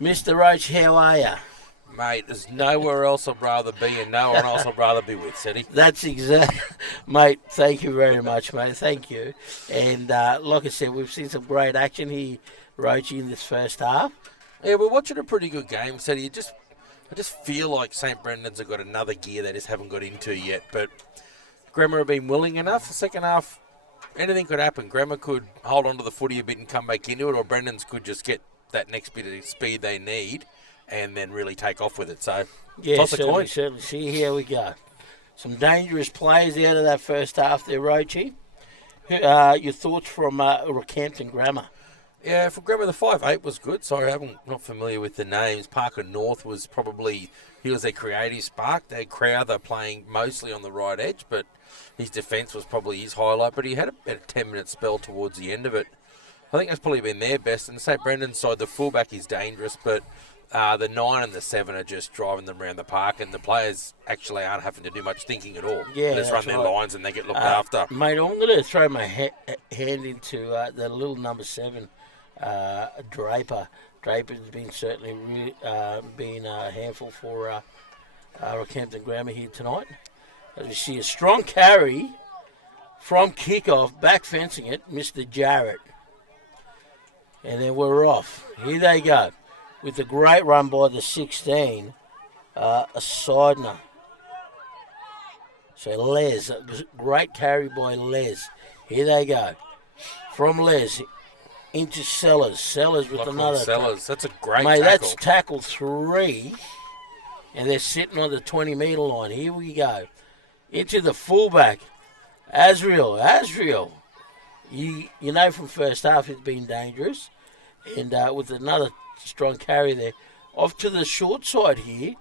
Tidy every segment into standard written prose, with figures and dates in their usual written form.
Mr. Roach, how are you? Mate, there's nowhere else I'd rather be and no one else I'd rather be with, Seti. That's exact, mate. Thank you very much, mate. Thank you. And like I said, we've seen some great action here, Roachy, in this first half. Yeah, we're watching a pretty good game, Seti. I just feel like St. Brendan's have got another gear they just haven't got into yet. But Grammar have been willing enough. The second half, anything could happen. Grammar could hold on to the footy a bit and come back into it, or Brendan's could just get that next bit of speed they need and then really take off with it. So, Yeah, toss a coin. certainly. See, here we go. Some dangerous players out of that first half there, Roachy. Your thoughts from Rockhampton Grammar? Yeah, for Grammar, the 5'8" was good. Sorry, I'm not familiar with the names. Parker North was he was their creative spark. They had Crowther playing mostly on the right edge, but his defence was probably his highlight. But he had about a 10-minute spell towards the end of it. I think that's probably been their best. And St. Brendan's side, the fullback is dangerous, but the 9 and the 7 are just driving them around the park, and the players actually aren't having to do much thinking at all. Yeah, they just run their lines and they get looked after. Mate, I'm going to throw my hand into the little number 7, Draper. Draper's been certainly been a handful for Rockhampton Grammar here tonight. As we see a strong carry from kickoff, back fencing it, Mr. Jarrett. And then we're off. Here they go. With a great run by the 16, Sidner. So Les, a great carry by Les. Here they go. From Les into Sellers. Sellers with another. Sellers, that's a great mate, tackle. That's tackle 3. And they're sitting on the 20-metre line. Here we go. Into the fullback. Azriel. You know from first half it's been dangerous. And with another strong carry there. Off to the short side here.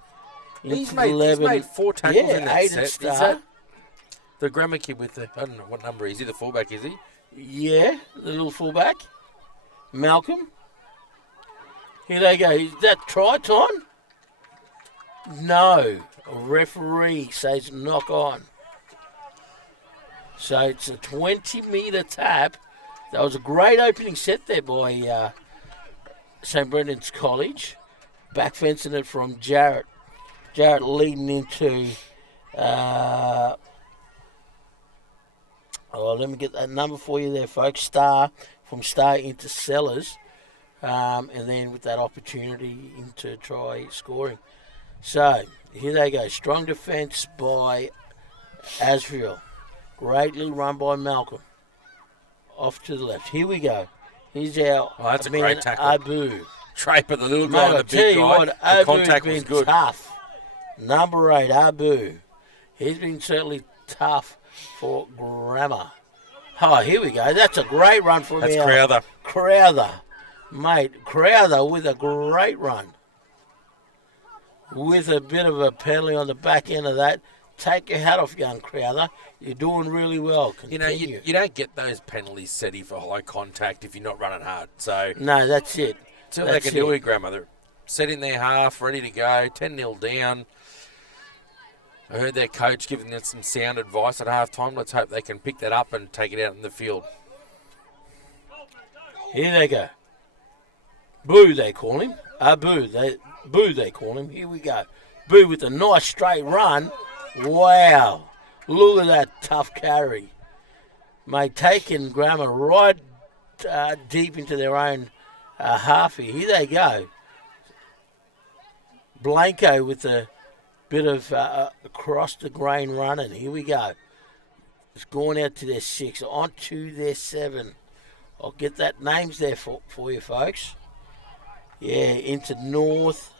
He's made 4 tackles in that set. Is that the Grammar kid with I don't know what number is he? The fullback, is he? Yeah, the little fullback. Malcolm. Here they go. Is that try time? No. A referee says knock on. So it's a 20-metre tap. That was a great opening set there by St. Brendan's College. Back fencing it from Jarrett. Jarrett leading into... let me get that number for you there, folks. Star into Sellers. And then with that opportunity into try scoring. So, here they go. Strong defence by Azriel. Great little run by Malcolm. Off to the left. Here we go. Here's our that's a great tackle. Abu. Draper, the little guy, the big guy. The contact was good. Tough. Number 8, Abu. He's been certainly tough for Grammar. Oh, here we go. That's a great run from That's Crowther. Crowther. Mate, Crowther with a great run. With a bit of a penalty on the back end of that. Take your hat off, young Crowther. You're doing really well. Continue. You don't get those penalties, Seti, for high contact if you're not running hard. So no, that's it. See what they can do with Grammar. They're setting their half, ready to go, 10-0 down. I heard their coach giving them some sound advice at halftime. Let's hope they can pick that up and take it out in the field. Here they go. Boo, they call him. Boo, they call him. Here we go. Boo with a nice straight run. Wow. Look at that tough carry. Mate, taking Grammar right deep into their own half here. Here they go. Blanco with a bit of across the grain running. Here we go. It's going out to their 6, on to their 7. I'll get that names there for you, folks. Yeah, into North,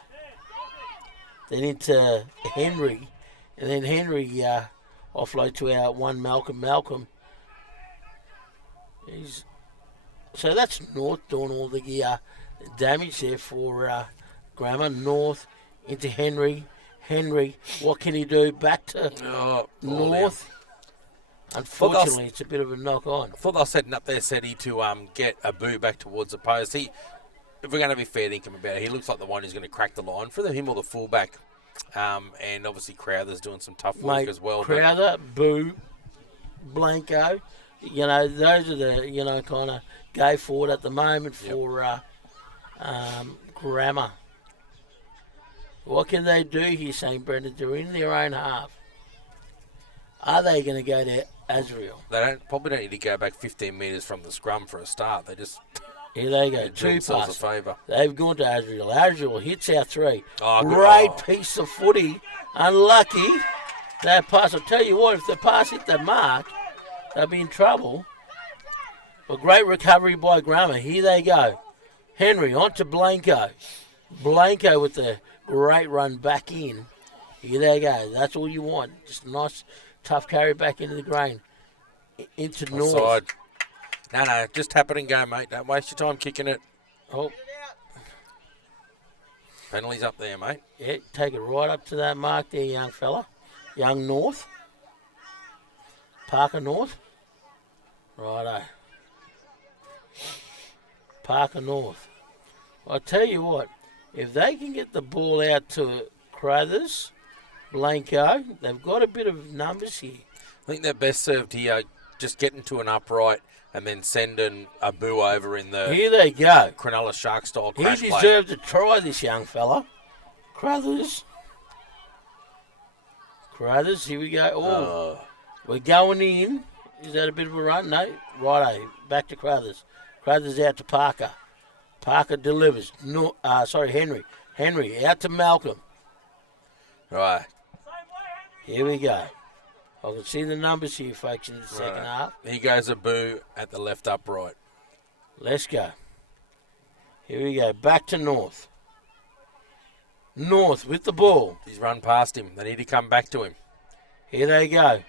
then into Henry, and then Henry offload to our one Malcolm. So that's North doing all the damage there for Grammar. North into Henry. Henry, what can he do? Back to North. Unfortunately, it's a bit of a knock on. I thought they were setting up there, Seti, to get Abu back towards the post. If we're going to be fair dinkum about it, he looks like the one who's going to crack the line for him or the fullback. And obviously Crowther's doing some tough work as well. Crowther, Boo, Blanco, those are the, kind of go forward at the moment for Grammar. What can they do here, St. Brendan? They're in their own half. Are they going to go to Azriel? They probably don't need to go back 15 metres from the scrum for a start. They just Here they go. do Two themselves a passes. favour. They've gone to Azriel. Azriel hits our three. Oh, good. Great Oh. piece of footy. Unlucky. That pass. I'll tell you what, if the pass hit the mark, they'll be in trouble. But great recovery by Grammer. Here they go. Henry on to Blanco. Blanco with the great run back in. Here they go. That's all you want. Just a nice, tough carry back into the grain. Into North. Offside. No, just tap it and go, mate. Don't waste your time kicking it. Oh, Penalties up there, mate. yeah, take it right up to that mark there, young fella. Young North. Parker North. Righto. Parker North. I'll tell you what, if they can get the ball out to Crothers, Blanco, they've got a bit of numbers here. I think they're best served here, just getting to an upright and then sending a boo over in the Here they go. Cronulla Shark style He crash play. deserved to try, this young fella. Crothers. Crothers, here we go. Oh, we're going in. Is that a bit of a run? No. Righto. Back to Crothers. Crothers out to Parker. Parker delivers. No, Henry. Henry out to Malcolm. Right. Here we go. I can see the numbers here, folks, in the second half. Here goes a boo at the left upright. Let's go. Here we go. Back to North. North with the ball. He's run past him. They need to come back to him. Here they go.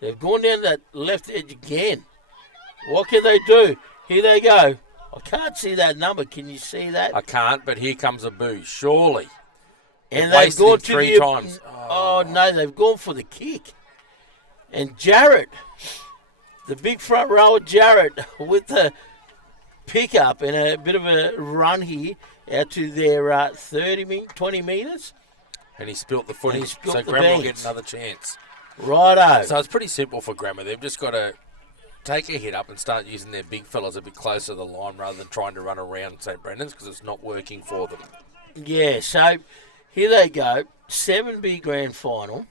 They've gone down that left edge again. What can they do? Here they go. I can't see that number. Can you see that? I can't, but here comes a boo. Surely. And They've they've wasted gone him to three the times. Oh no, they've gone for the kick. And Jarrett, the big front rower Jarrett, with the pickup and a bit of a run here out to their 20 metres. And he spilt the footy, And he spilt so the Grammar will beans. get another chance. Righto. So it's pretty simple for Grammar. They've just got to take a hit up and start using their big fellas a bit closer to the line rather than trying to run around St. Brendan's because it's not working for them. Yeah, so here they go. 7B Grand Final.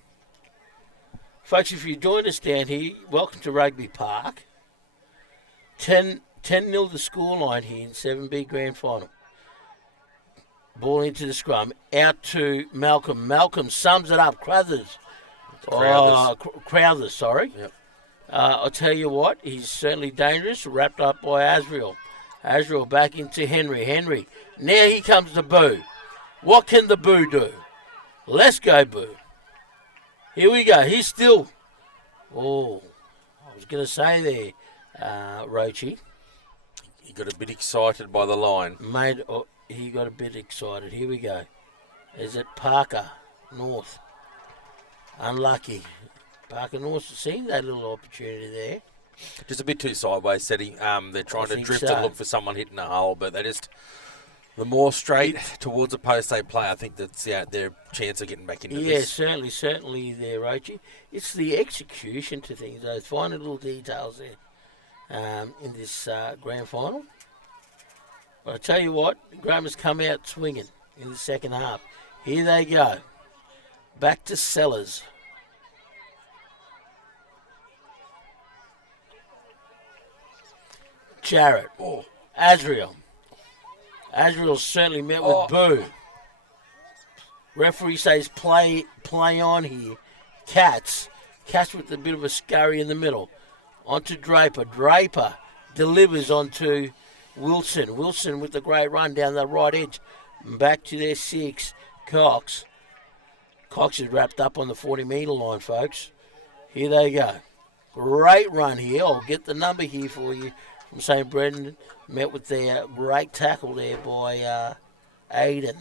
Folks, if you joined us down here, welcome to Rugby Park. 10-0 the scoreline here in 7B Grand Final. Ball into the scrum. Out to Malcolm. Malcolm sums it up. Crothers. Crowthers, sorry. Yep. I'll tell you what, he's certainly dangerous. Wrapped up by Azriel. Azriel back into Henry. Henry. Now here comes the Boo. What can the Boo do? Let's go, Boo. Here we go. He's still. Oh, I was going to say there, Roachy. He got a bit excited by the line. He got a bit excited. Here we go. Is it Parker North? Unlucky. Parker North seeing that little opportunity there. Just a bit too sideways setting. They're trying to think drift so. and look for someone hitting a hole, but they just the more straight towards a post they play, I think that's their chance of getting back into this. Yeah, certainly there, Roachy. It's the execution to things, those fine little details there in this grand final. But I tell you what, Grammar's come out swinging in the second half. Here they go. Back to Sellers. Jarrett. Oh, Azriel. Azriel certainly met with Boo. Referee says play on here. Cats with a bit of a scurry in the middle. Onto Draper. Draper delivers onto Wilson. Wilson with the great run down the right edge. Back to their 6. Cox. Cox is wrapped up on the 40-metre line, folks. Here they go. Great run here. I'll get the number here for you from St. Brendan. Met with their great tackle there by Aiden.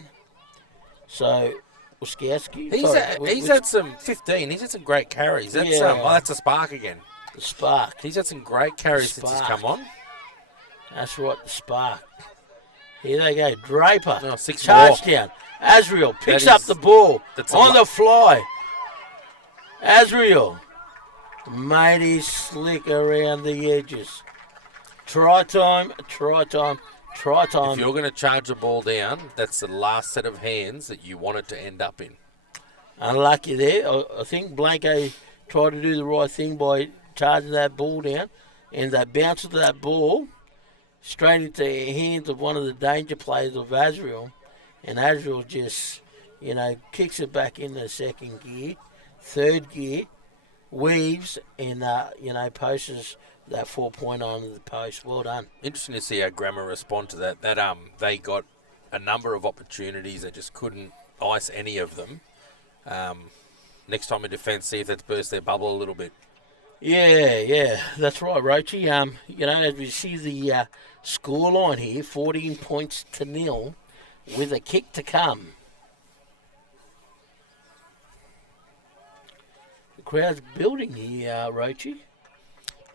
So, Uskowski. He's had some 15. He's had some great carries. That's that's a spark again. The spark. He's had some great carries since he's come on. That's right, the spark. Here they go. Draper. Oh, 6 touchdown. Azriel picks up the ball on the fly. Azriel. Matey slick around the edges. Try time. Try If time. you're going to charge the ball down, that's the last set of hands that you want it to end up in. Unlucky there. I think Blanco tried to do the right thing by charging that ball down, and they bounced that ball straight into the hands of one of the danger players of Azrael, and Azrael just, kicks it back into second gear, third gear, weaves, and, posts that 4-point on the post. Well done. Interesting to see how Grammar respond to that. They got a number of opportunities. They just couldn't ice any of them. Next time in defence, see if that's burst their bubble a little bit. Yeah, that's right, Roachy. As we see the scoreline here, 14 points to 0 with a kick to come. The crowd's building here, Roachy.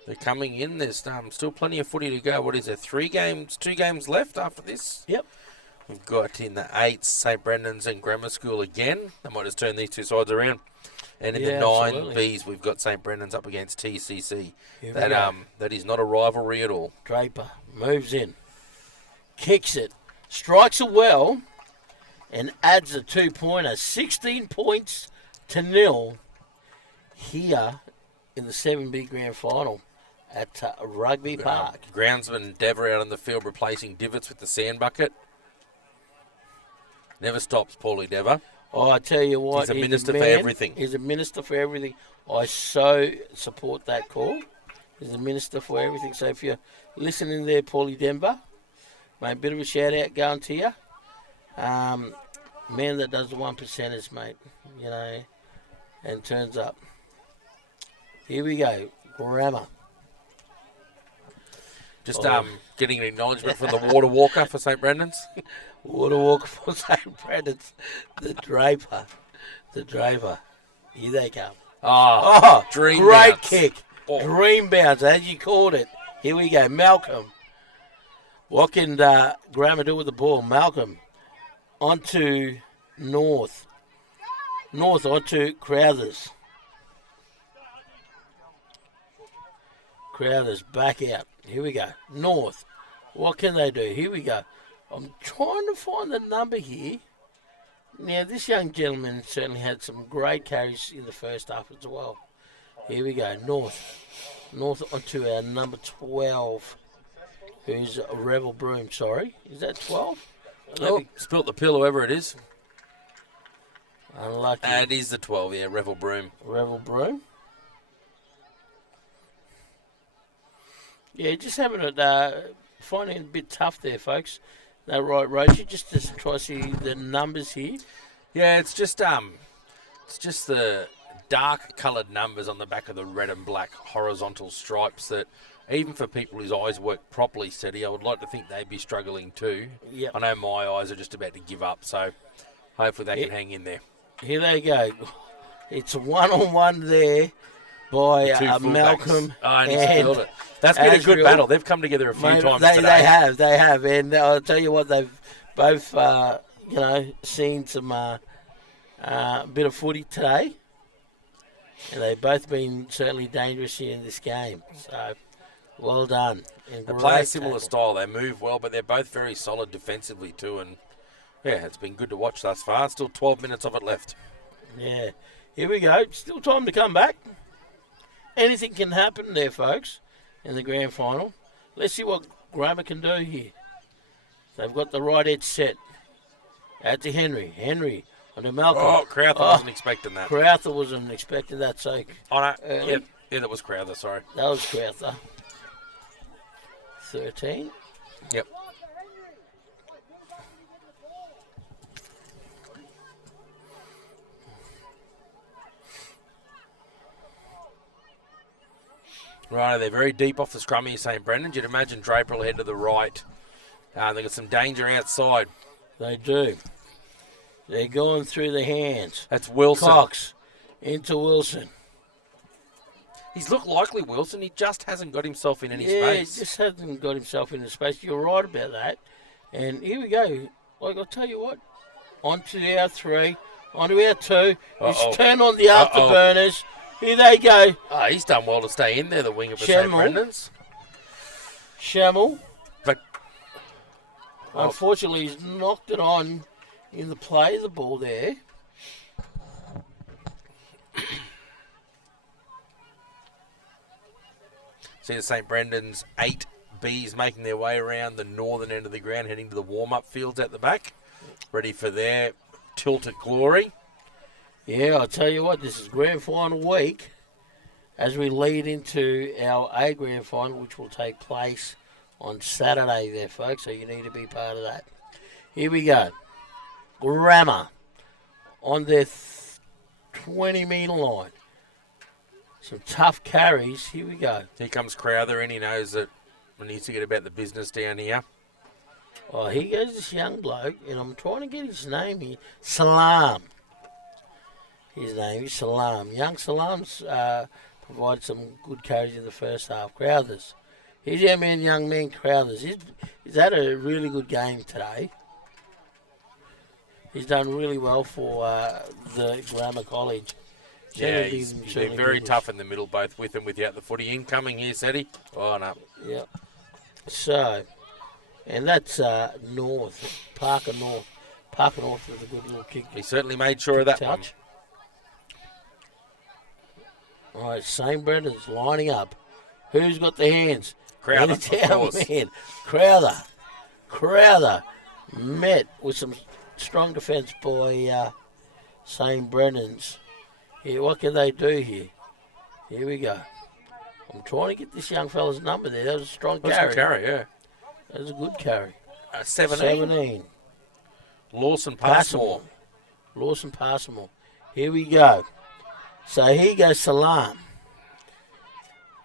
They're coming in. There's still plenty of footy to go. What is there? 2 games left after this? Yep. We've got in the 8s, St. Brendan's and Grammar School again. They might just turn these two sides around. And in the 9Bs, we've got St. Brendan's up against TCC. That is not a rivalry at all. Draper moves in, kicks it, strikes it well, and adds a 2-pointer. 16 points to 0 here in the 7B Grand Final at Rugby Park. Groundsman Dever out on the field replacing divots with the sand bucket. Never stops, Paulie Dever. Oh, I tell you what, he's a minister for everything. He's a minister for everything. I so support that call. He's a minister for everything. So if you're listening there, Paulie Denver, mate, a bit of a shout out going to you. Man that does the 1%ers, mate, and turns up. Here we go, Grammar. Just getting an acknowledgement from the Water Walker for St. Brendan's. Water Walker for St. Brendan's. The Draper. Here they come. Oh, dream great bounce. kick. Oh. Dream bounce, as you called it. Here we go, Malcolm. What can Grammar do with the ball? Malcolm onto North. North onto Crowthers. Crowthers back out. Here we go. North. What can they do? Here we go. I'm trying to find the number here. Now, this young gentleman certainly had some great carries in the first half as well. Here we go. North. North onto our number 12, who's Revel Broom. Sorry. Is that 12? Oh, spilt the pill, whoever it is. Unlucky. It is the 12, yeah, Revel Broom. Revel Broom. Yeah, just having it, finding it a bit tough there, folks. No, right, Roachy, just to try to see the numbers here. Yeah, it's just the dark coloured numbers on the back of the red and black horizontal stripes that, even for people whose eyes work properly steady, I would like to think they'd be struggling too. Yep. I know my eyes are just about to give up, so hopefully they can hang in there. Here they go. It's a one-on-one there by Malcolm and it. That's been a good battle. They've come together a few times today. They have. And I'll tell you what, they've both, seen some bit of footy today. And they've both been certainly dangerous here in this game. So, well done. They play a similar style. They move well, but they're both very solid defensively too. And, yeah, it's been good to watch thus far. Still 12 minutes of it left. Yeah. Here we go. Still time to come back. Anything can happen there, folks, in the grand final. Let's see what Grammar can do here. They've got the right edge set. Out to Henry. Henry onto Malcolm. Oh, Crowther wasn't expecting that. Crowther wasn't expecting that, so... Oh, no. Yeah, that was Crowther, sorry. That was Crowther. 13. Yep. Right, they're very deep off the scrum here, St. Brendan. You'd imagine Draper will head to the right. They've got some danger outside. They do. They're going through the hands. That's Wilson. Cox into Wilson. He's looked likely, Wilson. He just hasn't got himself in any space. Yeah, he just hasn't got himself in the space. You're right about that. And here we go. Like, I'll tell you what. On to our 3. On to our 2. It's turn on the afterburners. Here they go. Oh, he's done well to stay in there, the winger for St. Brendan's. Shamel. But Unfortunately, he's knocked it on in the play of the ball there. See the St. Brendan's 8Bs making their way around the northern end of the ground, heading to the warm-up fields at the back, ready for their tilt at glory. Yeah, I'll tell you what, this is grand final week as we lead into our A grand final, which will take place on Saturday there, folks, so you need to be part of that. Here we go. Grammar on their 20-metre line. Some tough carries. Here we go. Here comes Crowther, and he knows that he needs to get about the business down here. Oh, here goes this young bloke, and I'm trying to get his name here. Salam. His name is Salam. Young Salam's provided some good carries in the first half. Crowthers. Here's our man, young man Crowthers. He's had a really good game today. He's done really well for the Grammar College. Yeah, he's been very tough in the middle, both with and without the footy. Incoming here, Seti. Oh, no. Yep. So, and that's North, Parker North. Parker North with a good little kick. He certainly made sure of that touch. All right, St. Brendan's lining up. Who's got the hands? Crowther, of course. Man. Crowther met with some strong defence by St. Brendan's. Here, what can they do here? Here we go. I'm trying to get this young fella's number there. That was a strong carry. That's a good carry, yeah. That was a good carry. 17. Lawson Passmore. Lawson Passmore. Here we go. So here goes Salam.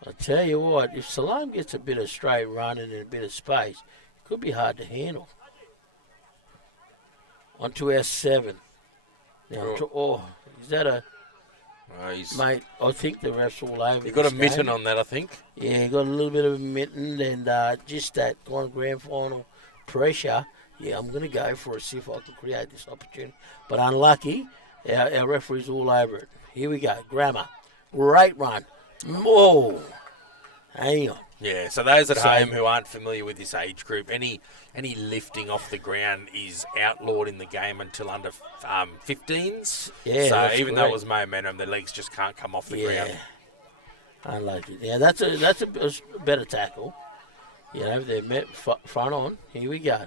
I tell you what, if Salam gets a bit of straight running and a bit of space, it could be hard to handle. On to our 7. Now, is that a... Mate, I think the ref's all over. He got a mitten on that, I think. Yeah, he got a little bit of a mitten and just that kind of grand final pressure. Yeah, I'm going to go for it, see if I can create this opportunity. But unlucky, our referee's all over it. Here we go, Grammar. Great run. Whoa. Hang on. Yeah, so those at home who aren't familiar with this age group, any lifting off the ground is outlawed in the game until under 15s. Yeah, so even though it was momentum, the legs just can't come off the ground. Unlucky. Yeah, that's a better tackle. You know, they're met front on. Here we go.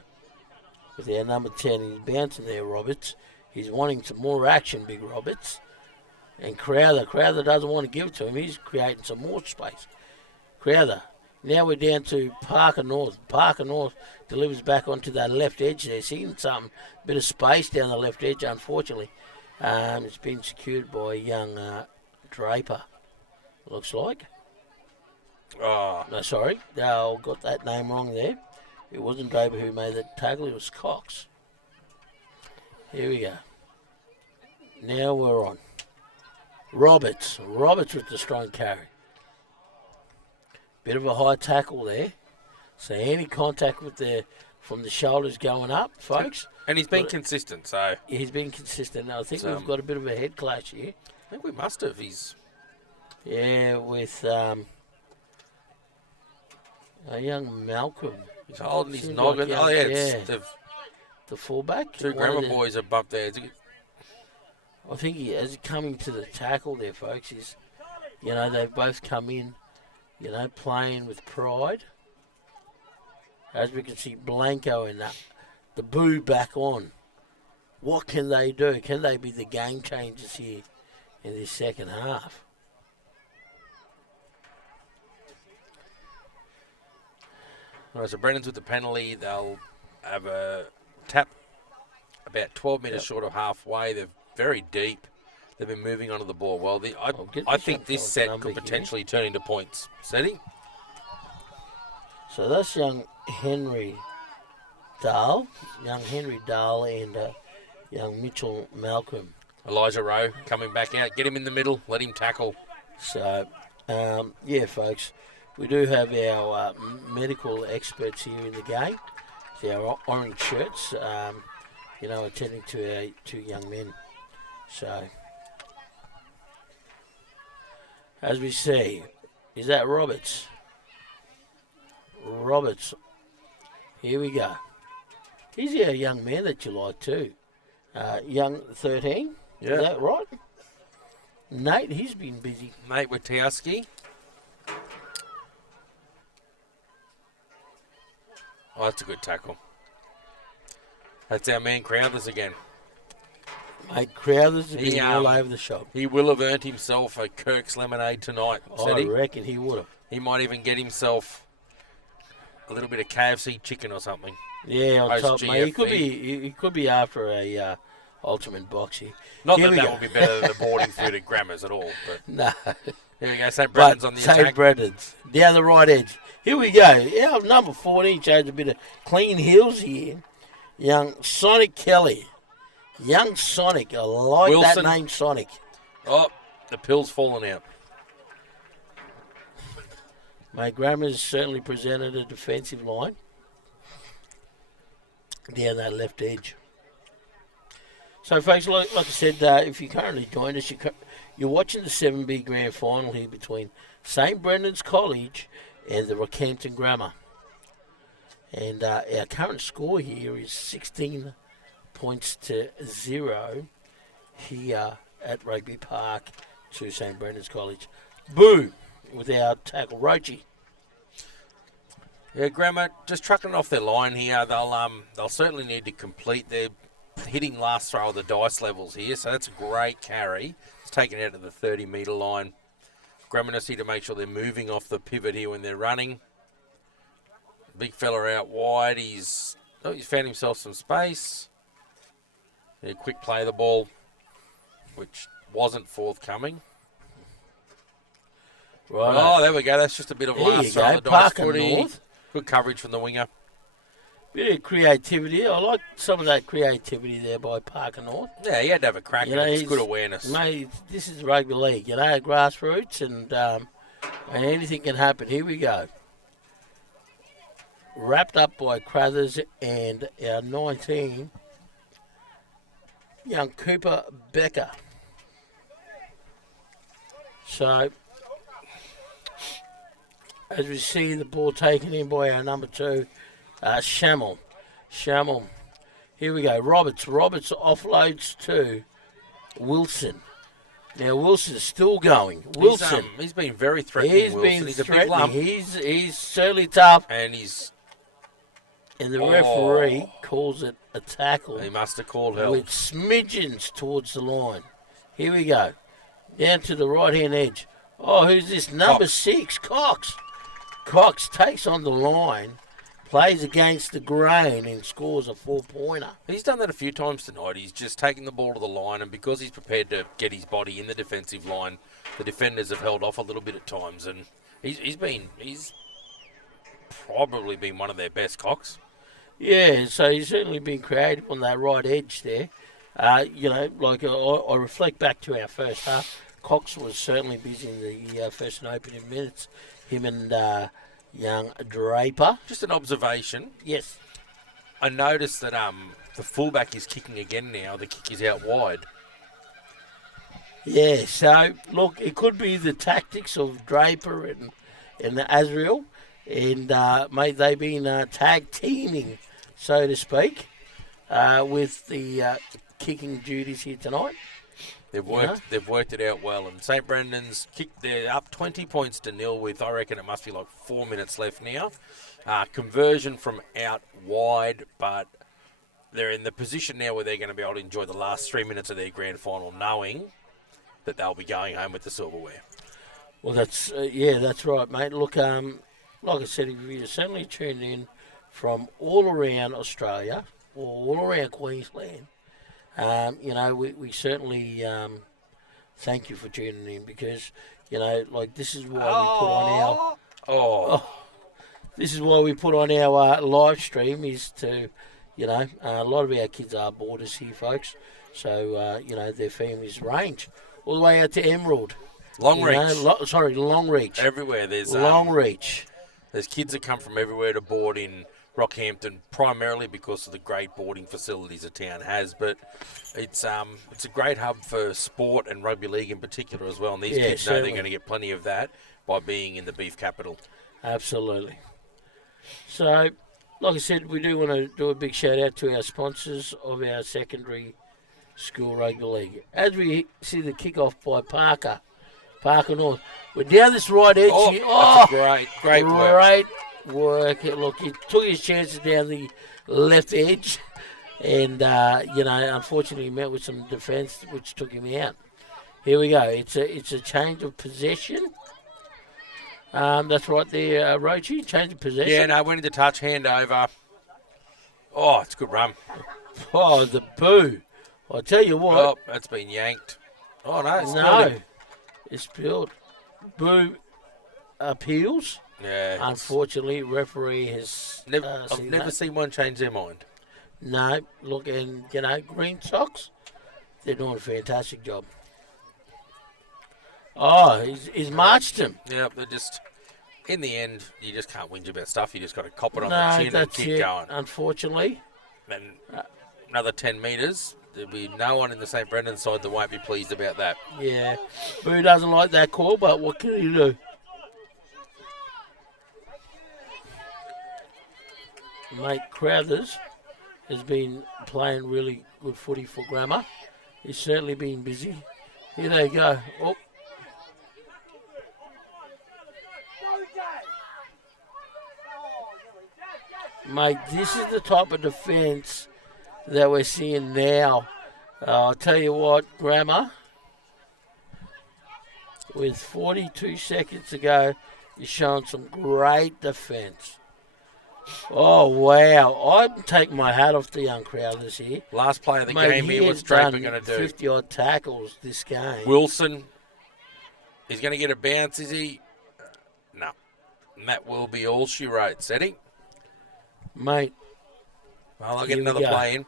With our number 10, he's bouncing there, Roberts. He's wanting some more action, Big Roberts. And Crowther doesn't want to give it to him. He's creating some more space. Crowther. Now we're down to Parker North. Parker North delivers back onto that left edge there. Seeing something, bit of space down the left edge, unfortunately. It's been secured by young Draper, looks like. Oh. No, sorry. I got that name wrong there. It wasn't Draper who made the tackle. It was Cox. Here we go. Now we're on. Roberts with the strong carry. Bit of a high tackle there. So any contact from the shoulders going up, folks. And he's been consistent, so. He's been consistent. I think we've got a bit of a head clash here. I think we must have. Yeah, with a young Malcolm. He's holding his noggin. The fullback. Two Grammar boys are up there. I think as coming to the tackle there, folks, they've both come in, playing with pride. As we can see, Blanco and the Boo back on. What can they do? Can they be the game changers here in this second half? All right, so Brennan's with the penalty. They'll have a tap about 12 metres short of halfway. They're very deep. They've been moving onto the ball. Well, I think this set could potentially turn into points. Setting. So that's young Henry Dahl and young Mitchell Malcolm. Elijah Rowe coming back out. Get him in the middle. Let him tackle. So, folks, we do have our medical experts here in the game. Our orange shirts, attending to our two young men. So, as we see, is that Roberts? Here we go. He's a young man that you like too. Young 13. Yeah. Is that right? Nate, he's been busy. Nate Witowski. Oh, that's a good tackle. That's our man Crowthers again. Mate, Crowthers has He, been all over the shop. He will have earned himself a Kirk's lemonade tonight, said I he. reckon he would have. He might even get himself a little bit of KFC chicken or something. Yeah, on top, Post mate. He GFB. could be after a ultimate boxy. Not Here that we that go. will be better than the boarding food at Grammars at all. But No. here we go. St. But Brendan's on the St. attack. Brendan's down the right edge. Here we go. Yeah, number 14 shows a bit of clean heels here. Young Sonic Kelly. Young Sonic. I like Wilson. that name, Sonic. Oh, the pill's fallen out. Mate, Grammer's certainly presented a defensive line down that left edge. So, folks, like I said, if you currently joined us, you're watching the 7B Grand Final here between St. Brendan's College and the Rockhampton Grammar. And our current score here is 16 points to 0 here at Rugby Park to St. Brendan's College. Boo! With our tackle, Roachy. Yeah, Grammar just trucking it off their line here. They'll certainly need to complete their hitting last throw of the dice levels here, so that's a great carry. It's taken out to the 30-metre line. Grammar just need to make sure they're moving off the pivot here when they're running. Big fella out wide. He's found himself some space. Yeah, quick play of the ball, which wasn't forthcoming. Right. Oh, there we go. That's just a bit of There you last throw of go, the dice Parker footy. North. Good coverage from the winger. Bit of creativity. I like some of that creativity there by Parker North. Yeah, he had to have a crack You at know, it. It's he's- good awareness. Mate, this is rugby league, grassroots, and anything can happen. Here we go. Wrapped up by Crothers and our 19, young Cooper Becker. So, as we see the ball taken in by our number 2, Shamel. Here we go. Roberts offloads to Wilson. Now Wilson's still going. Wilson. He's been very threatening. He's Wilson. been He's a big threatening. lump, He's certainly tough. and he's And the referee calls it a tackle he must have called help. with smidgens towards the line. Here we go. Down to the right-hand edge. Oh, who's this? Number 6, Cox. Cox takes on the line, plays against the grain, and scores a 4-pointer. He's done that a few times tonight. He's just taken the ball to the line, and because he's prepared to get his body in the defensive line, the defenders have held off a little bit at times, and he's probably been one of their best, Cox. Yeah, so he's certainly been creative on that right edge there. I reflect back to our first half. Cox was certainly busy in the first and opening minutes. Him and young Draper. Just an observation. Yes. I noticed that the fullback is kicking again now. The kick is out wide. Yeah, so, look, it could be the tactics of Draper and Azrael. And, mate, they've been tag teaming, so to speak, with the kicking duties here tonight. They've worked it out well, and St. Brendan's they're up 20 points to 0 with, I reckon it must be like 4 minutes left now. Conversion from out wide, but they're in the position now where they're going to be able to enjoy the last 3 minutes of their grand final, knowing that they'll be going home with the silverware. Well, that's right, mate. Look, like I said, if you're certainly tuned in from all around Australia, or all around Queensland, we certainly thank you for tuning in because, this is why we put on our... This is why we put on our live stream is to, a lot of our kids are boarders here, folks. So, their families range all the way out to Emerald. Longreach. Everywhere. There's Longreach. There's kids that come from everywhere to board in Rockhampton, primarily because of the great boarding facilities the town has. But it's a great hub for sport and rugby league in particular as well. And these kids know they're going to get plenty of that by being in the beef capital. Absolutely. So, Like I said, we do want to do a big shout out to our sponsors of our secondary school rugby league. As we see the kickoff by Parker North. We're down this right edge here. That's a great work. Great work. Look, he took his chances down the left edge and, unfortunately met with some defence which took him out. Here we go. It's a change of possession. That's right there, Roachy. Change of possession. Yeah, no, went into touch, hand over. Oh, it's a good run. Oh, the boo. I'll tell you what. Oh, that's been yanked. Oh, no, it's spilled. It's spilled. Boo appeals. Yeah. Unfortunately, referee has I've never seen one change their mind. No, look, and, Green Sox, they're doing a fantastic job. Oh, he's marched him. Yeah, they're just, in the end, you just can't whinge about stuff. You just got to cop it on the chin and keep going. Unfortunately. And another 10 metres, there'll be no one in the St. Brendan side that won't be pleased about that. Yeah. Boo doesn't like that call, but what can he do? Mate Crowthers has been playing really good footy for Grammar. He's certainly been busy. Here they go. Oh. Mate, this is the type of defence that we're seeing now. I'll tell you what, Grammar, with 42 seconds to go, is showing some great defence. Oh, wow. I'm taking my hat off to young Crowthers here. Last play of the game here, what's Draper going to do? 50-odd tackles this game. Wilson, he's going to get a bounce, is he? No. And that will be all she wrote. Setting? Mate. Well, I'll get another play in.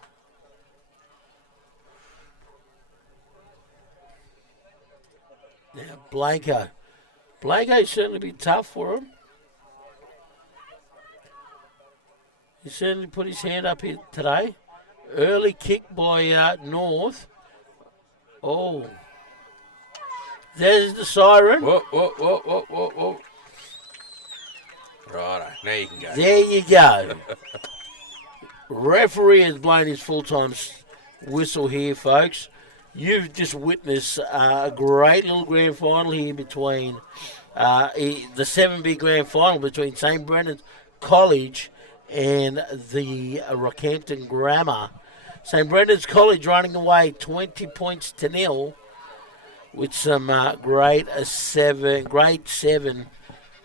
Now, Blanco. Blanco's certainly been tough for him. He certainly put his hand up here today. Early kick by North. Oh. There's the siren. Whoa, whoa, whoa, whoa, whoa, whoa. Righto, now you can go. There you go. Referee has blown his full-time whistle here, folks. You've just witnessed a great little grand final here between the 7B grand final between St. Brendan's College and the Rockhampton Grammar. St. Brendan's College running away 20 points to 0 with some grade 7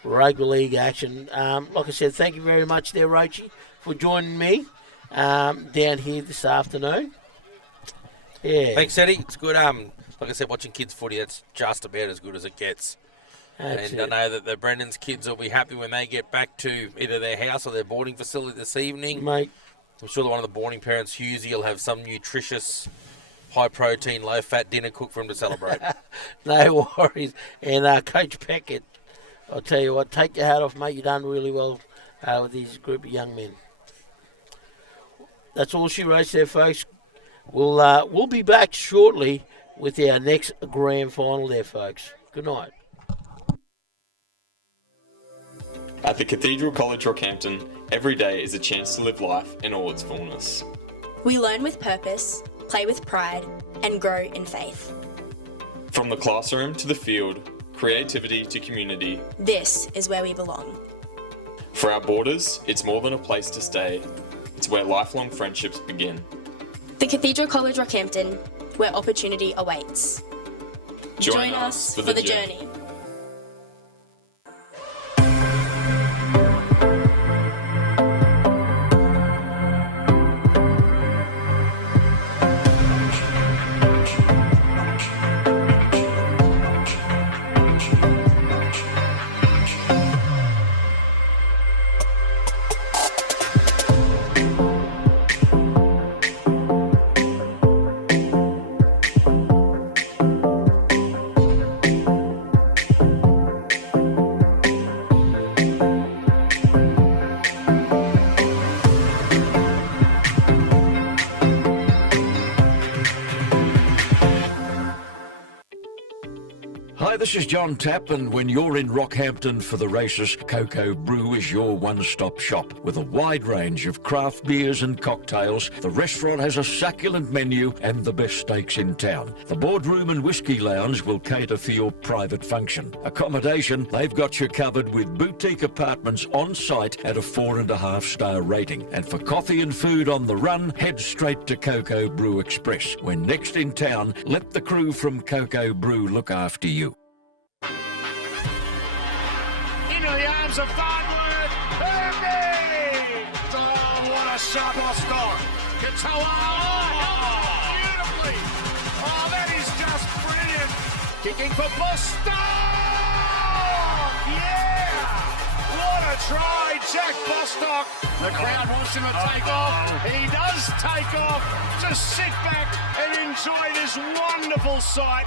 rugby league action. Like I said, thank you very much there, Roachy, for joining me down here this afternoon. Yeah. Thanks, Eddie. It's good. Like I said, watching kids footy, that's just about as good as it gets. That's and I know that the Brendan's kids will be happy when they get back to either their house or their boarding facility this evening. Mate. I'm sure that one of the boarding parents, Hughesy, will have some nutritious, high-protein, low-fat dinner cooked for him to celebrate. No worries. And Coach Peckett, I'll tell you what, take your hat off, mate. You've done really well with these group of young men. That's all she wrote there, folks. We'll be back shortly with our next grand final there, folks. Good night. At the Cathedral College Rockhampton, every day is a chance to live life in all its fullness. We learn with purpose, play with pride, and grow in faith. From the classroom to the field, creativity to community, this is where we belong. For our boarders, it's more than a place to stay. It's where lifelong friendships begin. The Cathedral College Rockhampton, where opportunity awaits. Join us for the journey. Hi, this is John Tapp, and when you're in Rockhampton for the races, Cocoa Brew is your one-stop shop. With a wide range of craft beers and cocktails, the restaurant has a succulent menu and the best steaks in town. The boardroom and whiskey lounge will cater for your private function. Accommodation, they've got you covered with boutique apartments on site at a 4.5-star rating. And for coffee and food on the run, head straight to Cocoa Brew Express. When next in town, let the crew from Cocoa Brew look after you. Into the arms of Farnworth. Hermes! Oh, what a shot, Bostock. Katoa. Oh, beautifully. Oh, that is just brilliant. Kicking for Bostock. Yeah! What a try, Jack Bostock. The crowd wants him to take off. He does take off. Just sit back and enjoy this wonderful sight.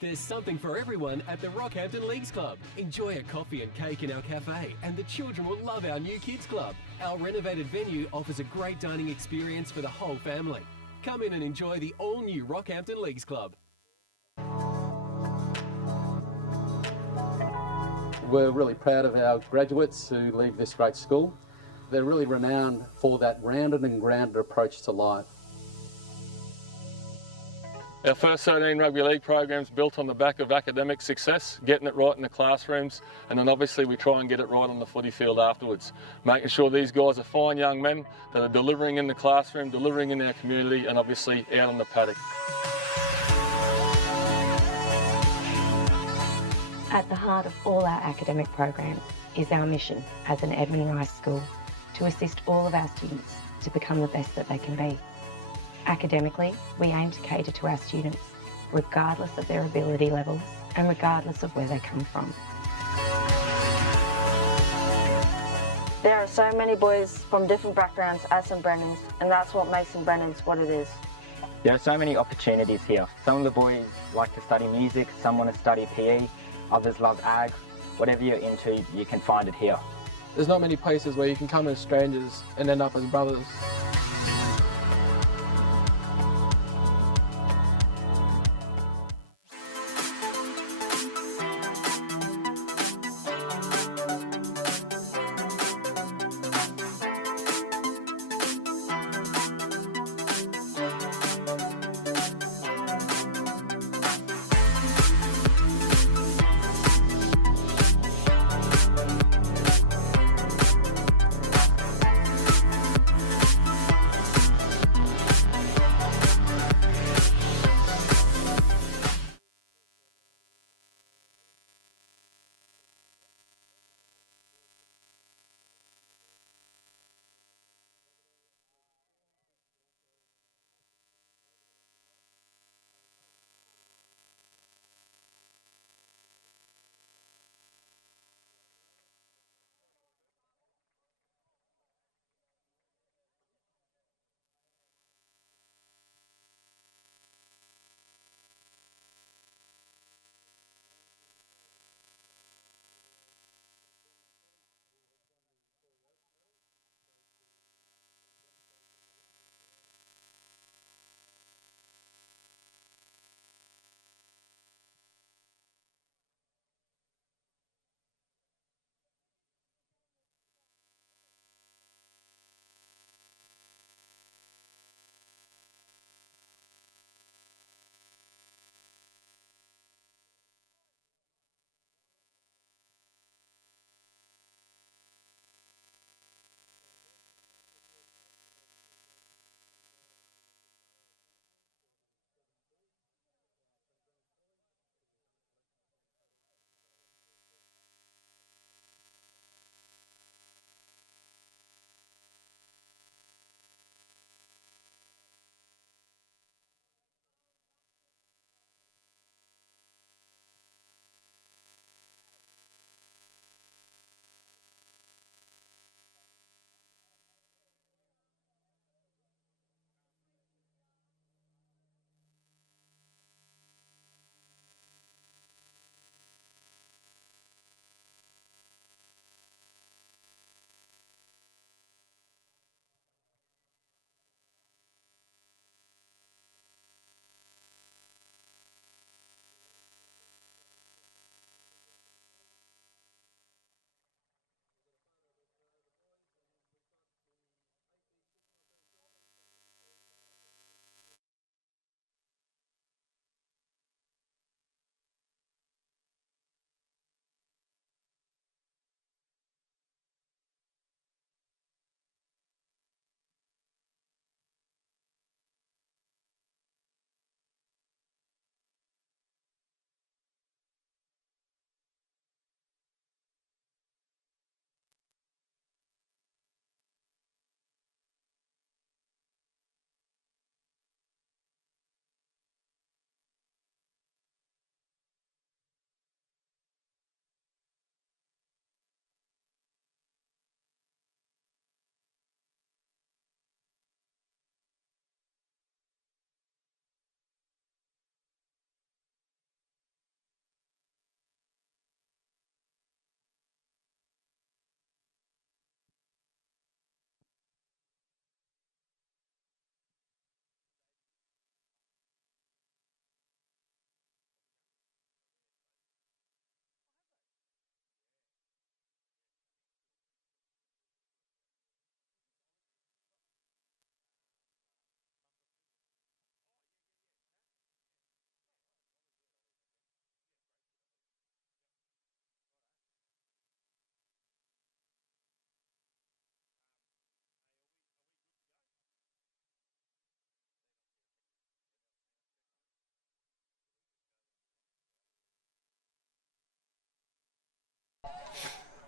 There's something for everyone at the Rockhampton Leagues Club. Enjoy a coffee and cake in our cafe, and the children will love our new kids club. Our renovated venue offers a great dining experience for the whole family. Come in and enjoy the all-new Rockhampton Leagues Club. We're really proud of our graduates who leave this great school. They're really renowned for that rounded and grounded approach to life. Our first 13 rugby league programs built on the back of academic success, getting it right in the classrooms, and then obviously we try and get it right on the footy field afterwards, making sure these guys are fine young men that are delivering in the classroom, delivering in our community, and obviously out on the paddock. At the heart of all our academic programs is our mission as an Edmund Rice School to assist all of our students to become the best that they can be. Academically, we aim to cater to our students, regardless of their ability levels and regardless of where they come from. There are so many boys from different backgrounds at St Brennan's, and that's what makes St Brennan's what it is. There are so many opportunities here. Some of the boys like to study music, some want to study PE, others love ag. Whatever you're into, you can find it here. There's not many places where you can come as strangers and end up as brothers.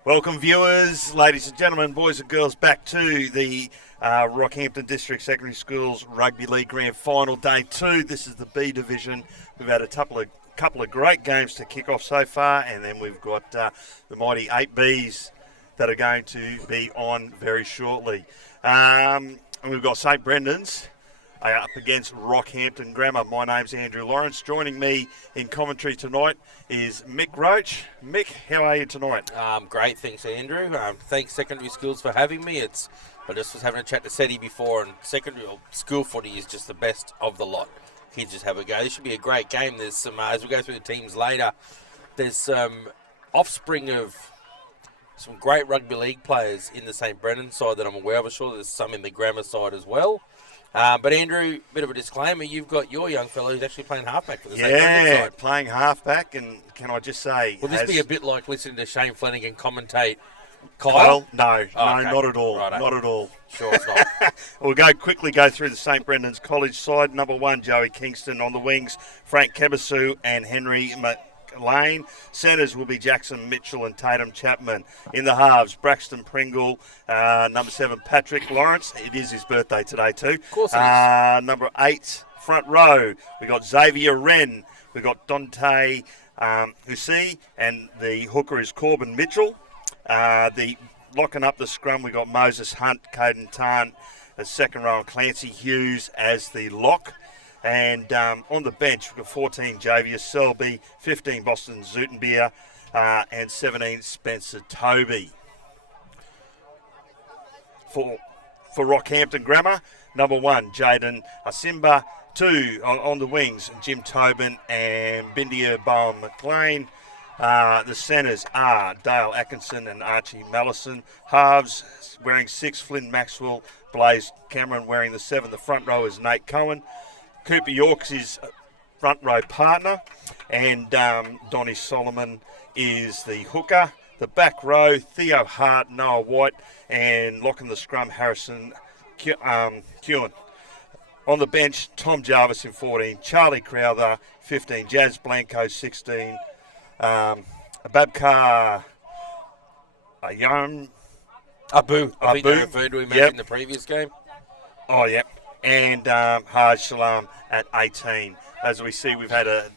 Welcome, viewers, ladies and gentlemen, boys and girls, back to the Rockhampton District Secondary Schools Rugby League Grand Final, Day 2. This is the B Division. We've had a couple of great games to kick off so far, and then we've got the mighty 8Bs that are going to be on very shortly. And we've got St Brendan's up against Rockhampton Grammar. My name's Andrew Lawrence. Joining me in commentary tonight is Mick Roach. Mick, how are you tonight? Great, thanks Andrew. Thanks Secondary Schools for having me. I just was having a chat to Seti before, and secondary school footy is just the best of the lot. Kids just have a go. This should be a great game. There's some, as we go through the teams later, there's some offspring of some great rugby league players in the St Brendan side that I'm aware of. I'm sure there's some in the Grammar side as well. But Andrew, bit of a disclaimer, you've got your young fellow who's actually playing halfback for the St Brendan side. Playing halfback, and can I just say... Will this be a bit like listening to Shane Flanagan commentate Kyle? Well, no, okay. not at all. Righto. Not at all. Sure it's not. We'll quickly go through the St Brendan's College side. Number 1, Joey Kingston. On the wings, Frank Kebasu and Henry McLean. Centres will be Jackson Mitchell and Tatum Chapman. In the halves, Braxton Pringle. Number 7, Patrick Lawrence. It is his birthday today too. Of course it is. Number 8, front row. We got Xavier Wren. We got Dante Hussey, and the hooker is Corbin Mitchell. The locking up the scrum, we got Moses Hunt, Caden Tarn as second row, and Clancy Hughes as the lock. And on the bench, we've got 14 Javier Selby, 15 Boston Zutenbier, and 17 Spencer Toby. For Rockhampton Grammar, number 1, Jaden Asimba. 2 on the wings, Jim Tobin and Bindia Bowen McLean. The centres are Dale Atkinson and Archie Mallison. Halves wearing 6, Flynn Maxwell, Blaze Cameron wearing the 7. The front row is Nate Cohen. Cooper York's his front row partner, and Donnie Solomon is the hooker. The back row, Theo Hart, Noah White, and locking the scrum, Harrison Kewen. On the bench, Tom Jarvis in 14, Charlie Crowther 15, Jazz Blanco 16, Babkar Abu. I think they referred to him in the previous game. Oh, yeah. And Haj Shalom at 18. As we see, we've had a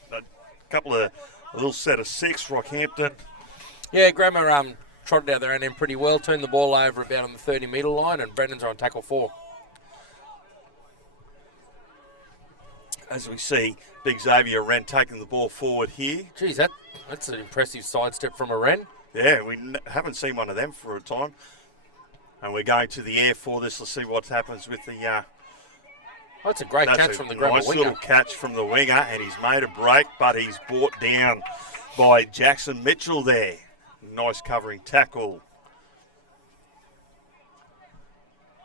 little set of 6, Rockhampton. Yeah, Grammar trotted out their own end pretty well, turned the ball over about on the 30-metre line, and Brendan's are on tackle 4. As we see, big Xavier Wren taking the ball forward here. Geez, that's an impressive sidestep from a Wren. Yeah, we haven't seen one of them for a time. And we're going to the air for this. Let's see what happens with the... that's a great catch from the Grammar nice winger. Little catch from the winger, and he's made a break, but he's brought down by Jackson Mitchell there. Nice covering tackle.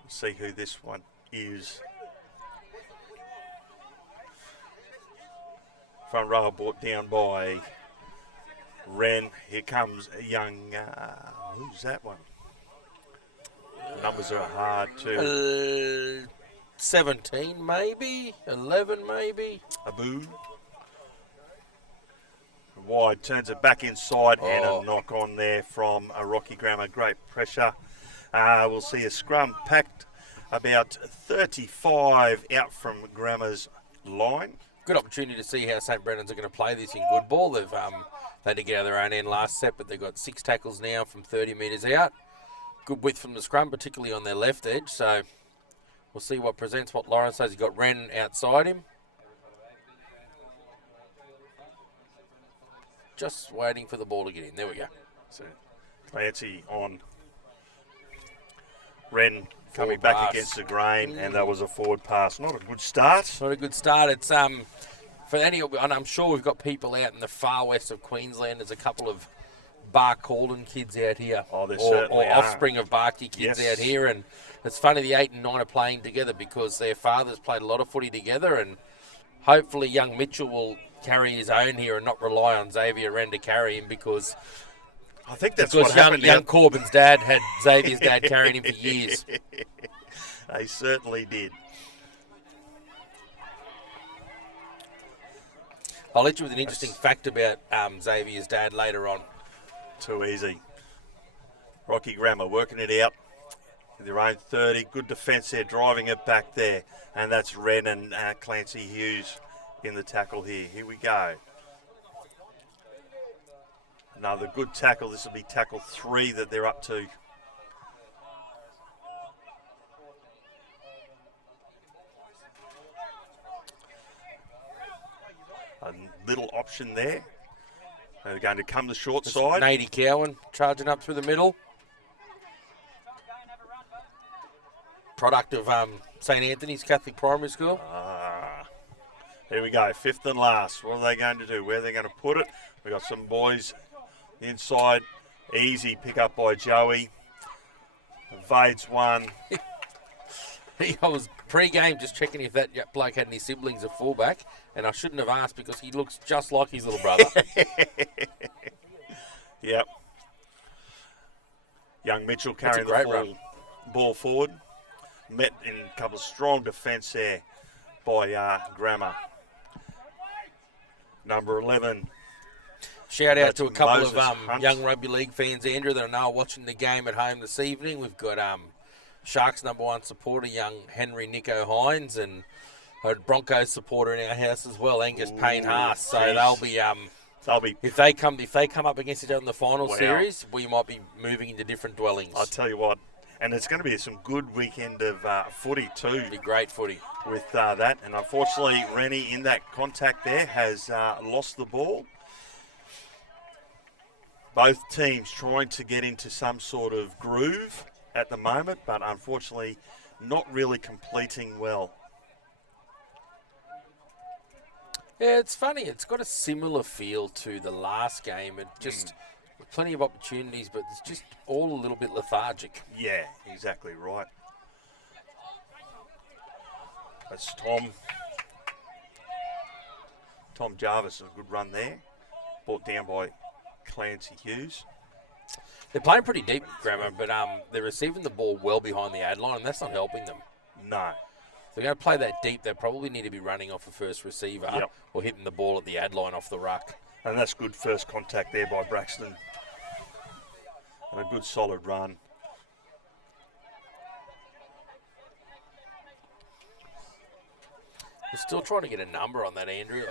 Let's see who this one is. Front row brought down by Wren. Here comes a young... who's that one? Numbers are hard too. 17 maybe? 11 maybe? Abu. Wide, turns it back inside, and a knock on there from a Rocky Grammar. Great pressure. We'll see a scrum packed about 35 out from Grammar's line. Good opportunity to see how St Brendan's are going to play this in good ball. They had to get out of their own end last set, but they've got 6 tackles now from 30 metres out. Good width from the scrum, particularly on their left edge. So we'll see what presents. What Lawrence says, he's got Wren outside him. Just waiting for the ball to get in. There we go. So Clancy on. Wren coming Forward back pass against the grain, and that was a forward pass. Not a good start. Not a good start. It's for any, and I'm sure we've got people out in the far west of Queensland. There's a couple of Bark Calden kids out here. Oh, there certainly or are. offspring of Barky kids out here, and it's funny the 8 and 9 are playing together because their fathers played a lot of footy together, and hopefully young Mitchell will carry his own here and not rely on Xavier Wren to carry him because I think that's what happened. Young Corbin's dad had Xavier's dad carrying him for years. They certainly did. I'll let you with an interesting fact about Xavier's dad later on. Too easy. Rocky Grammar working it out in their own 30. Good defence there, driving it back there. And that's Ren and Clancy Hughes in the tackle here. Here we go. Another good tackle. This will be tackle 3 that they're up to. A little option there. They're going to come the short side. Nady Cowan charging up through the middle. Product of St. Anthony's Catholic Primary School. Here we go, 5th and last. What are they going to do? Where are they going to put it? We've got some boys inside. Easy pick up by Joey. Vade's one. I was pre-game just checking if that bloke had any siblings at fullback, and I shouldn't have asked because he looks just like his little brother. Yep. Young Mitchell carrying the ball forward. Met in a couple of strong defence there by Grammar. Number 11. Shout out to a couple Moses of Hunt. young rugby league fans, Andrew, that are now watching the game at home this evening. We've got Sharks #1 supporter, young Henry Nico Hines, and a Broncos supporter in our house as well, Angus Payne Haas. So they'll be if they come up against each other in the final series, we might be moving into different dwellings. I'll tell you what, and it's going to be some good weekend of footy too. It'll be great footy with that. And unfortunately, Rennie in that contact there has lost the ball. Both teams trying to get into some sort of groove at the moment, but unfortunately not really completing well. Yeah, it's funny. It's got a similar feel to the last game. It just plenty of opportunities, but it's just all a little bit lethargic. Yeah, exactly right. That's Tom Jarvis, a good run there. Brought down by Clancy Hughes. They're playing pretty deep, Grammar, but they're receiving the ball well behind the ad line, and that's not helping them. No. If they're going to play that deep, they probably need to be running off the first receiver or hitting the ball at the ad line off the ruck. And that's good first contact there by Braxton. And a good solid run. We're still trying to get a number on that, Andrew.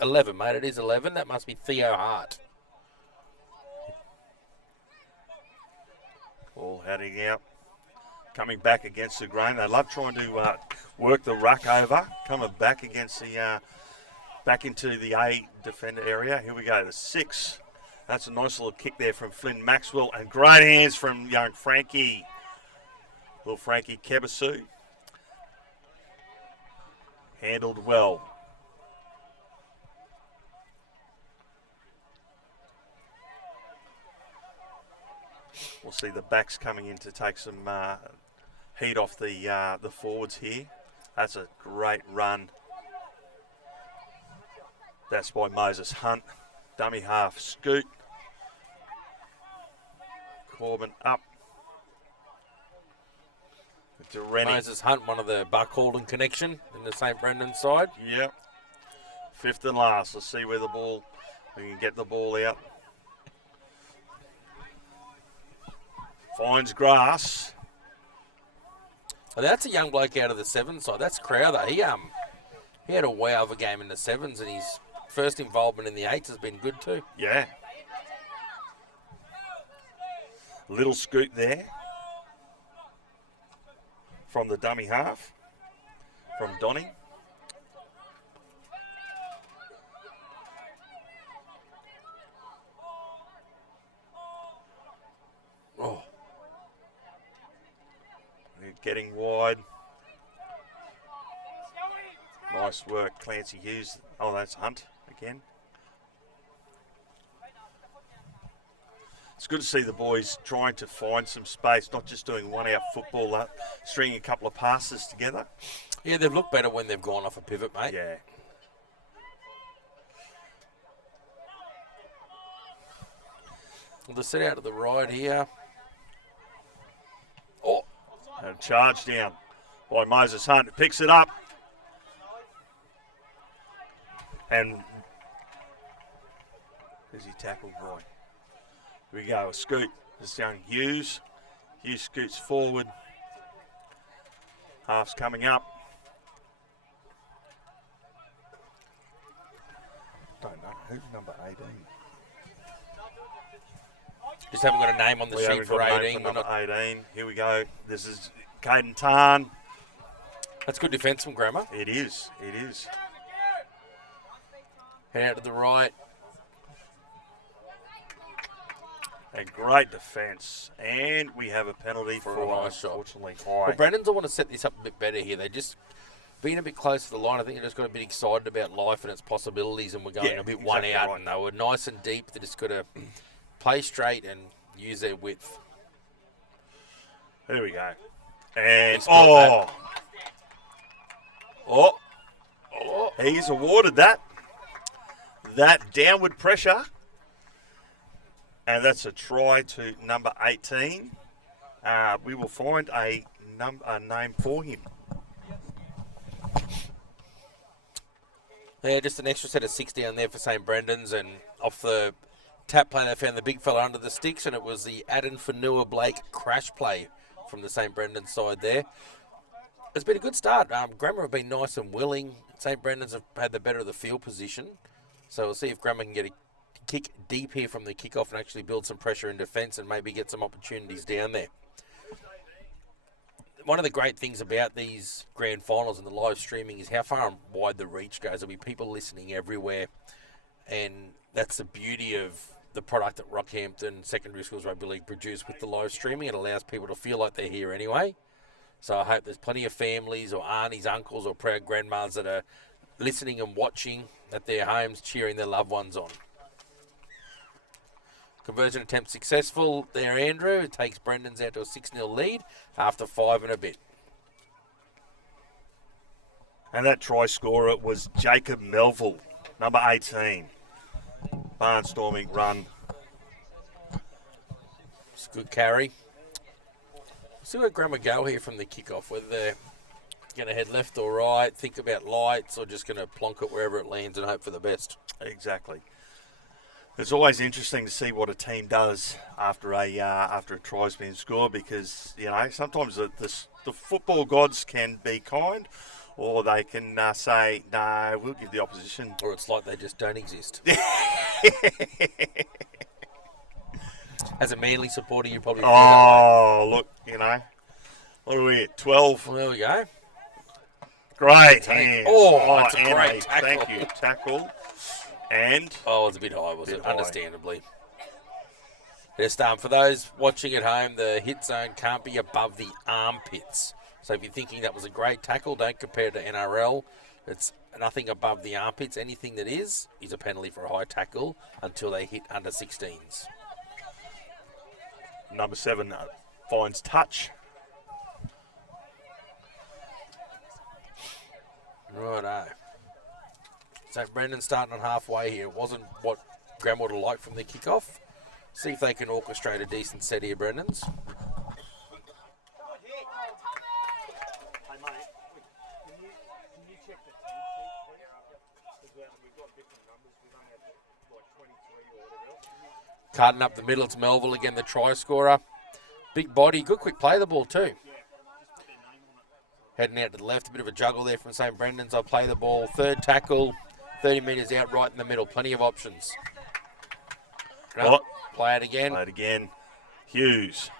11, mate. It is 11. That must be Theo Hart. Ball heading out. Coming back against the grain. They love trying to work the ruck over. Coming back against the back into the A defender area. Here we go. The 6. That's a nice little kick there from Flynn Maxwell. And great hands from young Frankie. Little Frankie Kebasu. Handled well. We'll see the backs coming in to take some heat off the forwards here. That's a great run. That's by Moses Hunt. Dummy half scoot. Corbin up. To Rennie. Moses Hunt, one of the Buck Halden connection in the St. Brendan side. Yep. 5th and last. Let's see where we can get the ball out. Finds grass. Well, that's a young bloke out of the 7 side. That's Crowther. He had a wow of a game in the 7s, and his first involvement in the 8s has been good too. Yeah. Little scoot there from the dummy half from Donny. Oh. Getting wide. Nice work, Clancy Hughes. Oh, that's Hunt again. It's good to see the boys trying to find some space, not just doing one-out football, stringing a couple of passes together. Yeah, they've looked better when they've gone off a pivot, mate. Yeah. Well, the set out to the right here. Oh, and charge down by Moses Hunt. Picks it up. And who's he tackled by? Here we go, a scoot. This young Hughes. Hughes scoots forward. Half's coming up. Don't know. Who's number 18? Just haven't got a name on the sheet for 18. Number 18. Here we go. This is Caden Tarn. That's good defence from Grammar. It is. It is. Head out to the right. A great defence. And we have a penalty for a high shot. Unfortunately, Well, Brandon's will want to set this up a bit better here. They just been a bit close to the line. I think they just got a bit excited about life and its possibilities, and we're going a bit one out. right. And they were nice and deep. They just got to play straight and use their width. There we go. And Oh, he's awarded that downward pressure, and that's a try to number 18. We will find a name for him. Yeah, just an extra set of 6 down there for St. Brendan's, and off the tap play they found the big fella under the sticks, and it was the Adam Fanua Blake crash play from the St. Brendan's side there. It's been a good start. Grammar have been nice and willing. St. Brendan's have had the better of the field position. So we'll see if Grammar can get a kick deep here from the kickoff and actually build some pressure in defence and maybe get some opportunities down there. One of the great things about these grand finals and the live streaming is how far and wide the reach goes. There'll be people listening everywhere. And that's the beauty of the product that Rockhampton Secondary Schools Rugby League produce with the live streaming. It allows people to feel like they're here anyway. So I hope there's plenty of families or aunties, uncles or proud grandmas that are listening and watching at their homes, cheering their loved ones on. Conversion attempt successful there, Andrew. It takes Brendan's out to a 6-0 lead after 5 and a bit. And that try scorer was Jacob Melville, number 18. Barnstorming run. It's a good carry. See where Grammar go here from the kickoff, whether they're going to head left or right, think about lights, or just going to plonk it wherever it lands and hope for the best. Exactly. It's always interesting to see what a team does after a try's been scored, because sometimes the football gods can be kind, or they can say no, we'll give the opposition. Or it's like they just don't exist. As a Manly supporter, you probably. Look, what are we at? 12. Well, there we go. Great hands. That's a great tackle. Thank you, tackle. And it was a bit high, was it? Understandably. Just for those watching at home, the hit zone can't be above the armpits. So if you're thinking that was a great tackle, don't compare it to NRL. It's nothing above the armpits. Anything that is a penalty for a high tackle until they hit under 16s. Number 7 finds touch. Righto. St. Brendan starting on halfway here. It wasn't what Graham would have liked from the kickoff. See if they can orchestrate a decent set here, Brendans. Cutting up the middle, it's Melville again, the try scorer. Big body, good quick play the ball too. Heading out to the left, a bit of a juggle there from St. Brendan's. I'll play the ball, third tackle, 30 metres out, right in the middle. Plenty of options. Play it again. Play it again. Hughes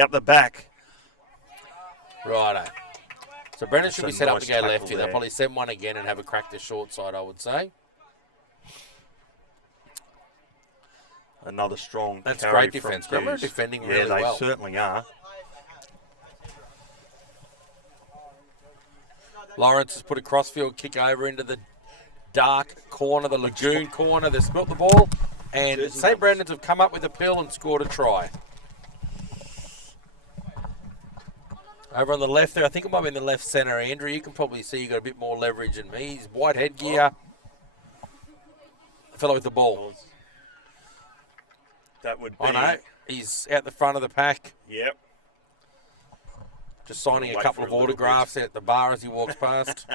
out the back. Righto. So Brendan should be set up to go left here. there. They'll probably send one again and have a crack the short side, I would say. Another strong That's carry great defence. from Remember Hughes. defending Yeah, really well. they certainly are. Lawrence has put a crossfield kick over into the dark corner, the lagoon corner. They've spilt the ball, and St. Brendan's have come up with a pill and scored a try. Over on the left there, I think it might be in the left centre, Andrew. You can probably see you got a bit more leverage than me. He's white headgear. The fellow with the ball. That would be... Oh, no. He's out the front of the pack. Yep. Just signing a Wait couple for of a little autographs out the bar as he walks past.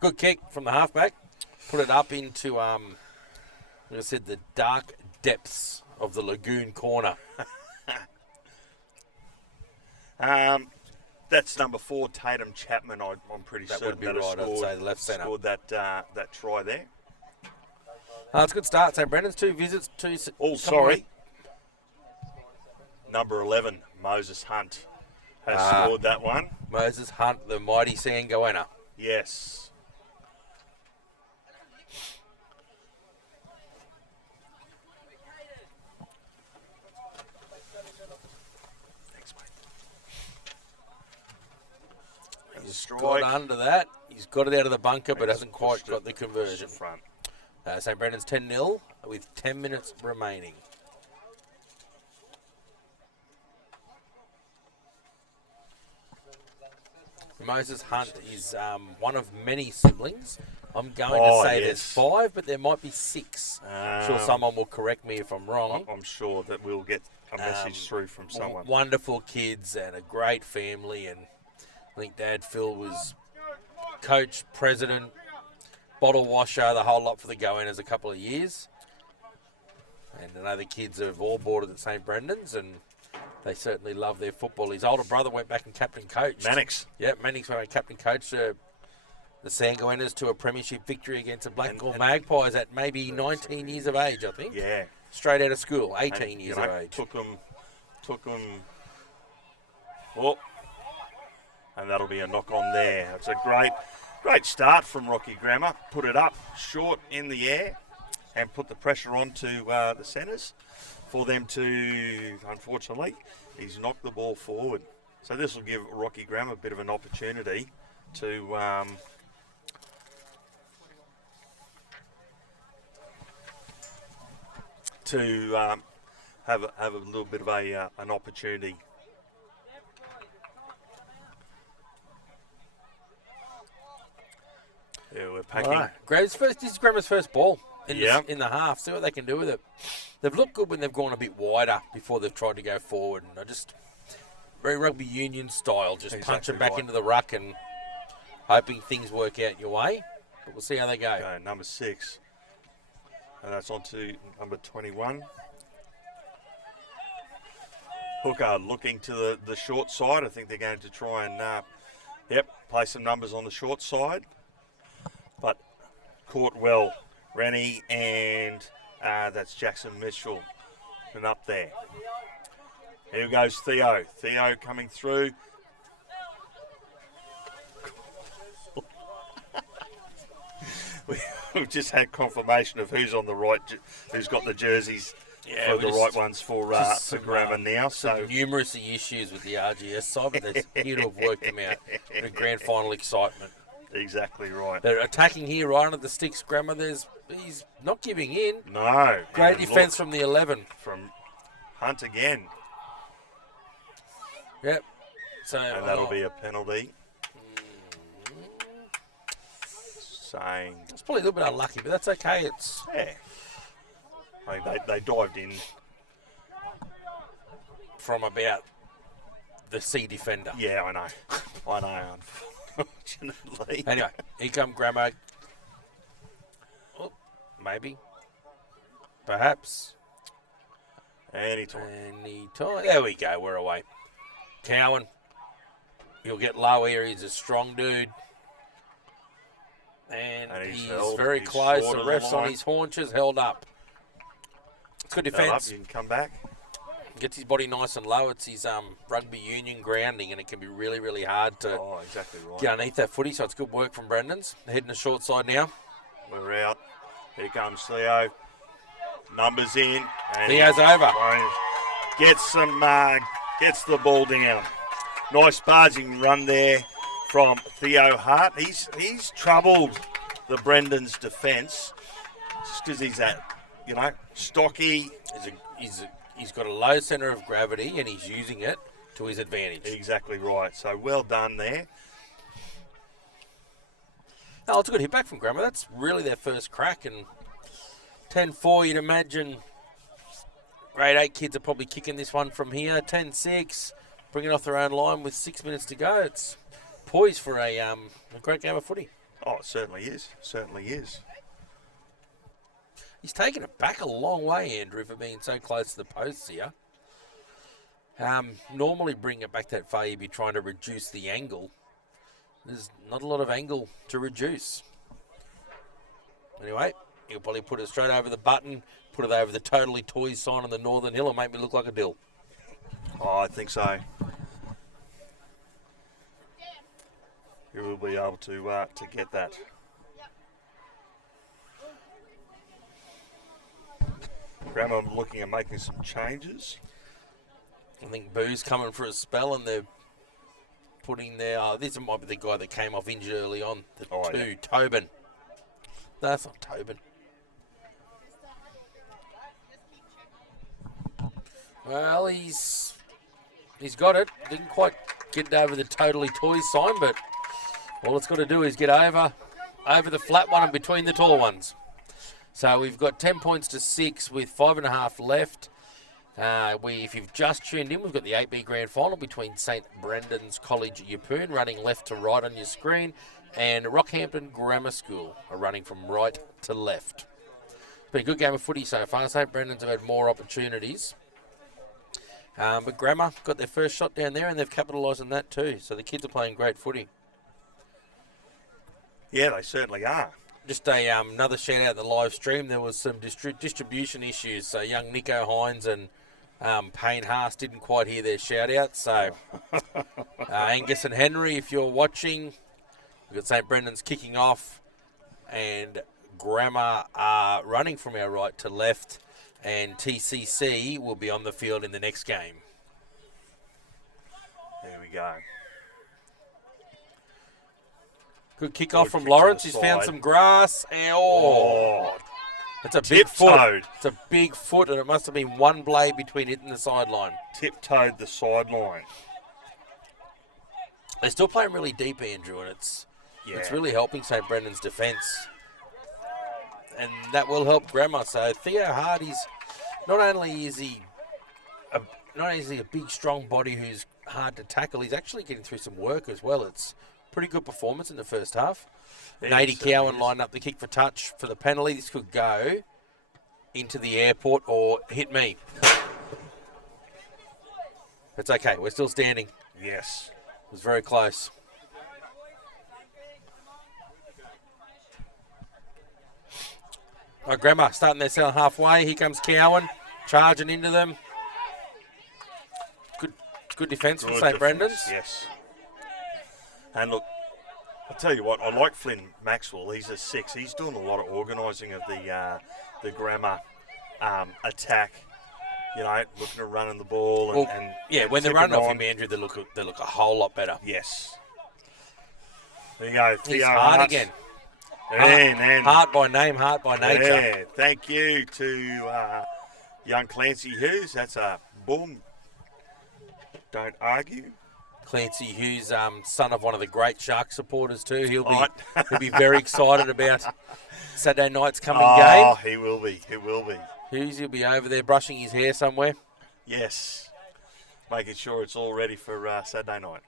Good kick from the halfback. Put it up into Like I said, the dark depths of the lagoon corner. That's number 4, Tatum Chapman. I'm pretty That certain would be that right, I'd say, the left centre. scored that try there. It's a good start. St. Brendan's 2 visits, 2... Oh, sorry. Number 11, Moses Hunt, has scored that one. Moses Hunt, the mighty Sangoena. Yes. He's got under that. He's got it out of the bunker, but hasn't quite got the conversion. Front. St. Brendan's 10-0 with 10 minutes remaining. Moses Hunt is one of many siblings. I'm going to say there's 5, but there might be 6. I'm sure someone will correct me if I'm wrong. I'm sure that we'll get a message through from someone. Wonderful kids and a great family, and I think Dad Phil was coach, president, bottle washer, the whole lot for the Goannas a couple of years. And I know the kids have all boarded at St. Brendan's, and they certainly love their football. His older brother went back and captain coached. Mannix. Yep, Mannix went and captain coached the Sangoenas to a premiership victory against the Blackpool Magpies at maybe 19 years of age, I think. Yeah. Straight out of school, 18 years of age. Took them. Oh, and that'll be a knock on there. It's a great start from Rocky Grammar. Put it up short in the air and put the pressure onto the centres for them to, unfortunately, he's knocked the ball forward. So this will give Rocky Grammar a bit of an opportunity to have a little bit of an opportunity. Yeah, we're packing. Right. This is Grammar's first ball in the half. See what they can do with it. They've looked good when they've gone a bit wider before they've tried to go forward. And I just, very rugby union style, just punching back into the ruck and hoping things work out your way. But we'll see how they go. Okay, number 6. And that's on to number 21. Hooker looking to the short side. I think they're going to try and, play some numbers on the short side. But caught well. Rennie and that's Jackson Mitchell. And up there. Here goes Theo. Theo coming through. We've just had confirmation of who's on the right, who's got the jerseys for the right ones for Grammar now. So numerous issues with the RGS side, but they're here to have worked them out. The grand final excitement. Exactly right. They're attacking here right under the sticks. Grammar, he's not giving in. No. Great defence from the 11. From Hunt again. Yep. So and that'll be a penalty. Saying it's probably a little bit unlucky, but that's okay. It's I think they dived in from about the C defender. Yeah, I know. Unfortunately. Anyway, here come Grammar. Oh, maybe. Perhaps. Anytime. There we go. We're away. Cowan. He'll get low here. He's a strong dude. And he's very close. The ref's on his haunches, held up. It's good defence. You can come back. Gets his body nice and low. It's his rugby union grounding, and it can be really, really hard to get underneath that footy. So it's good work from Brendan's. Heading the short side now. We're out. Here comes Theo. Numbers in. Theo's over. Gets the ball down. Nice barging run there from Theo Hart. He's troubled the Brendan's defence just because he's stocky. He's got a low centre of gravity and he's using it to his advantage. Exactly right. So well done there. No, it's a good hit back from Grammar. That's really their first crack. And 10-4, you'd imagine grade 8 kids are probably kicking this one from here. 10-6, bringing off their own line with 6 minutes to go. It's poised for a great game of footy. Oh, it certainly is. Certainly is. He's taken it back a long way, Andrew, for being so close to the posts here. Normally bring it back that far, you'd be trying to reduce the angle. There's not a lot of angle to reduce. Anyway, he'll probably put it straight over the button, put it over the Totally Toys sign on the Northern Hill and make me look like a dill. Oh, I think so. You will be able to get that. Grandma looking at making some changes. I think Boo's coming for a spell and they're putting their... this might be the guy that came off injured early on. Yeah. Tobin. No, that's not Tobin. Well, he's got it. Didn't quite get it over the Totally Toys sign, but all it's got to do is get over the flat one and between the tall ones. So we've got 10 points to 6 with 5.5 left. If you've just tuned in, we've got the 8B Grand Final between St Brendan's College Yeppoon running left to right on your screen, and Rockhampton Grammar School are running from right to left. It's been a good game of footy so far. St Brendan's have had more opportunities. But Grammar got their first shot down there and they've capitalised on that too. So the kids are playing great footy. Yeah, they certainly are. Just another shout out in the live stream. There was some distribution issues. So young Nico Hines and Payne Haas didn't quite hear their shout out. So Angus and Henry, if you're watching, we've got St Brendan's kicking off and Grammar are running from our right to left, and TCC will be on the field in the next game. There we go. Good kick-off from Lawrence. He's found some grass. And, that's a big foot. It's a big foot, and it must have been one blade between it and the sideline. Tiptoed the sideline. They're still playing really deep, Andrew, and it's really helping St Brendan's defence. And that will help Grammar. So Theo Hardy's, not only is he a big, strong body who's hard to tackle, he's actually getting through some work as well. It's pretty good performance in the first half. Nady Cowan lined up the kick for touch for the penalty. This could go into the airport or hit me. It's okay. We're still standing. Yes. It was very close. Oh, Grammar starting their cell halfway. Here comes Cowan charging into them. Good defence from St Brendan's. Yes. And look, I'll tell you what, I like Flynn Maxwell. He's a 6. He's doing a lot of organising of the Grammar attack. You know, looking at running the ball and when they're running off him, Andrew, they look a whole lot better. Yes. There you go. He's hard again. And heart by name, heart by nature. Yeah, thank you to young Clancy Hughes. That's a boom. Don't argue. Clancy Hughes, son of one of the great Shark supporters too. He'll be very excited about Saturday night's coming game. Oh, he will be. He will be. Hughes, he'll be over there brushing his hair somewhere. Yes. Making sure it's all ready for Saturday night.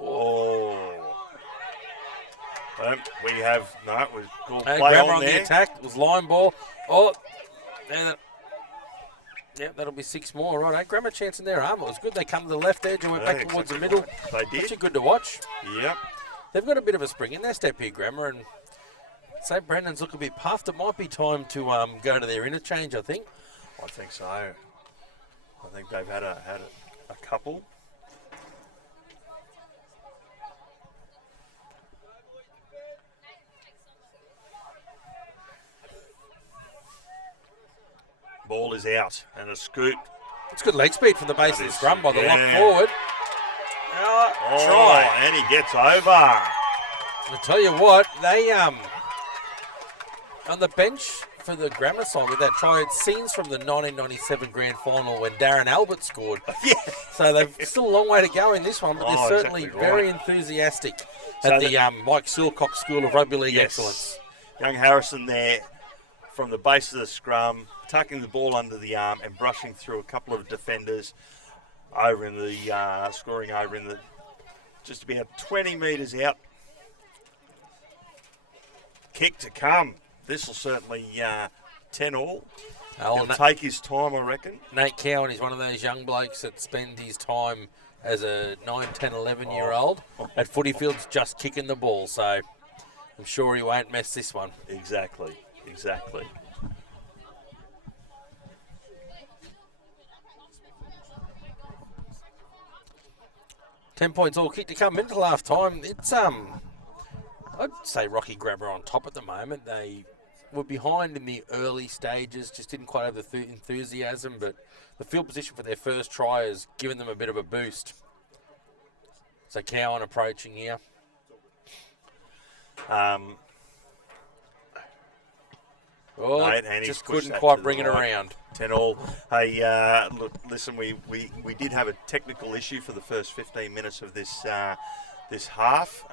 Oh. We have, we've got play on there. The attack. It was line ball. Oh, and that'll be 6 more. Right, Grammar chance in their arm. It was good. They come to the left edge and went back towards the middle. They did. Actually good to watch. Yep. They've got a bit of a spring in their step here, Grammar, and St Brendan's look a bit puffed. It might be time to go to their interchange, I think. I think so. I think they've had a couple. Ball is out and a scoot. It's good leg speed from the base of the scrum by the lock forward. Try. And he gets over. I'll tell you what, they on the bench for the Grammar side with that try, it's scenes from the 1997 Grand Final when Darren Albert scored. Yeah. So they've still a long way to go in this one, but they're certainly very enthusiastic at the Mike Silcock School of Rugby League Excellence. Young Harrison there from the base of the scrum, tucking the ball under the arm and brushing through a couple of defenders over in the scoring over in the just about 20 metres out. Kick to come. This will certainly 10-all. Oh, He'll take his time, I reckon. Nate Cowan is one of those young blokes that spend his time as a 9, 10, 11-year-old at footy fields just kicking the ball. So I'm sure he won't mess this one. Exactly. 10 points all kicked to come into half time. It's I'd say Rocky Grabber on top at the moment. They were behind in the early stages, just didn't quite have the enthusiasm, but the field position for their first try has given them a bit of a boost. So Cowan approaching here. Just couldn't quite bring it around. 10-all. Hey, look, listen, we did have a technical issue for the first 15 minutes of this this half.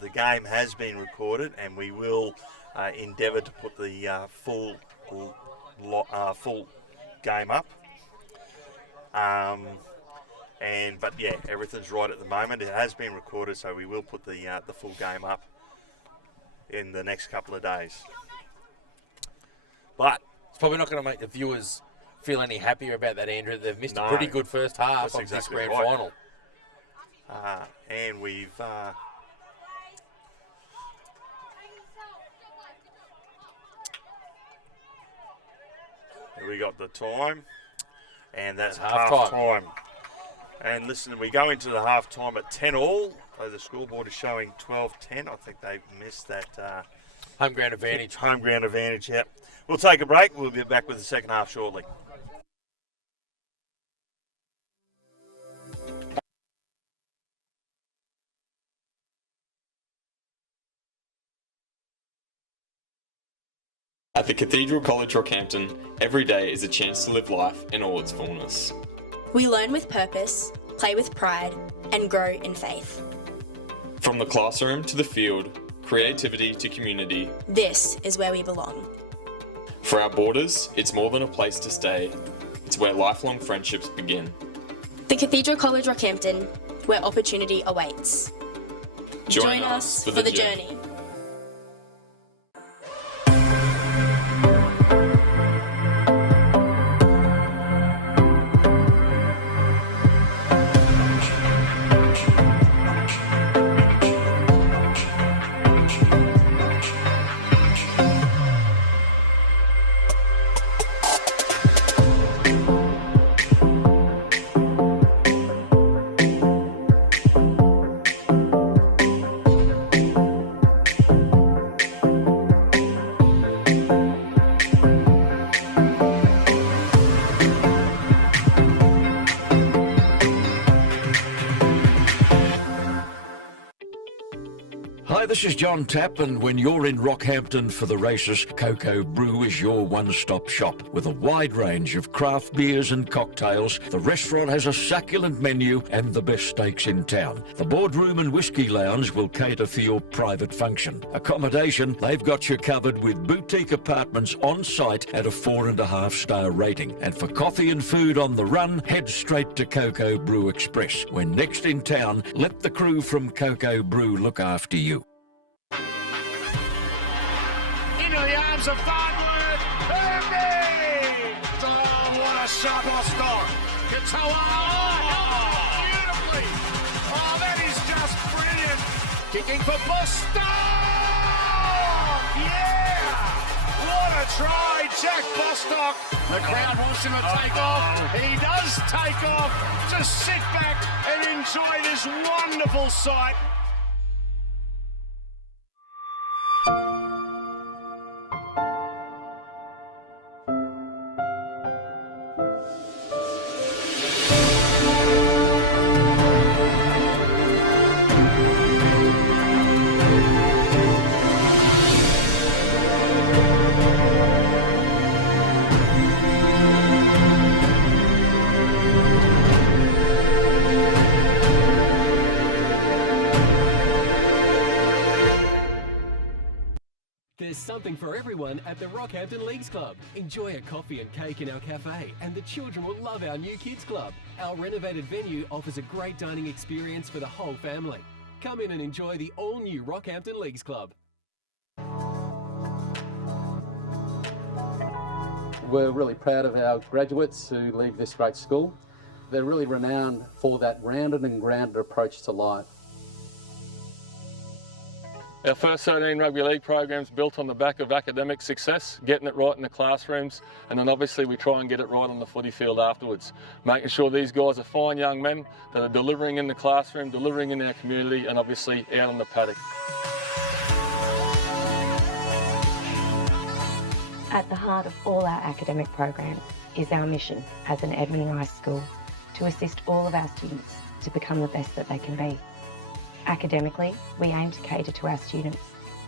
The game has been recorded, and we will endeavour to put the full game up. But yeah, everything's right at the moment. It has been recorded, so we will put the full game up in the next couple of days. But it's probably not going to make the viewers feel any happier about that, Andrew. They've missed a pretty good first half of this grand final. And we've we got the time, and that's half time. And listen, we go into the half time at 10-all. So the scoreboard is showing 12-10. I think they've missed that home ground advantage. Home ground advantage, yep. We'll take a break. We'll be back with the second half shortly. At the Cathedral College Rockhampton, every day is a chance to live life in all its fullness. We learn with purpose, play with pride, and grow in faith. From the classroom to the field, creativity to community, this is where we belong. For our boarders, it's more than a place to stay. It's where lifelong friendships begin. The Cathedral College Rockhampton, where opportunity awaits. Join us for the journey. This is John Tapp, and when you're in Rockhampton for the races, Cocoa Brew is your one-stop shop. With a wide range of craft beers and cocktails, the restaurant has a succulent menu and the best steaks in town. The boardroom and whiskey lounge will cater for your private function. Accommodation, they've got you covered with boutique apartments on site at a 4.5-star rating. And for coffee and food on the run, head straight to Cocoa Brew Express. When next in town, let the crew from Cocoa Brew look after you. Into the arms of Farnworth. Hermie! Oh, what a shot, Bostock. Katoa. Oh, beautifully. Oh, that is just brilliant. Kicking for Bostock. Yeah! What a try, Jack Bostock. The crowd wants him to take off. He does take off. Just sit back and enjoy this wonderful sight. There's something for everyone at the Rockhampton Leagues Club. Enjoy a coffee and cake in our cafe, and the children will love our new kids club. Our renovated venue offers a great dining experience for the whole family. Come in and enjoy the all-new Rockhampton Leagues Club. We're really proud of our graduates who leave this great school. They're really renowned for that rounded and grounded approach to life. Our first 13 rugby league programs built on the back of academic success, getting it right in the classrooms, and then obviously we try and get it right on the footy field afterwards, making sure these guys are fine young men that are delivering in the classroom, delivering in our community, and obviously out on the paddock. At the heart of all our academic programs is our mission as an Edmund Rice school to assist all of our students to become the best that they can be. Academically, we aim to cater to our students,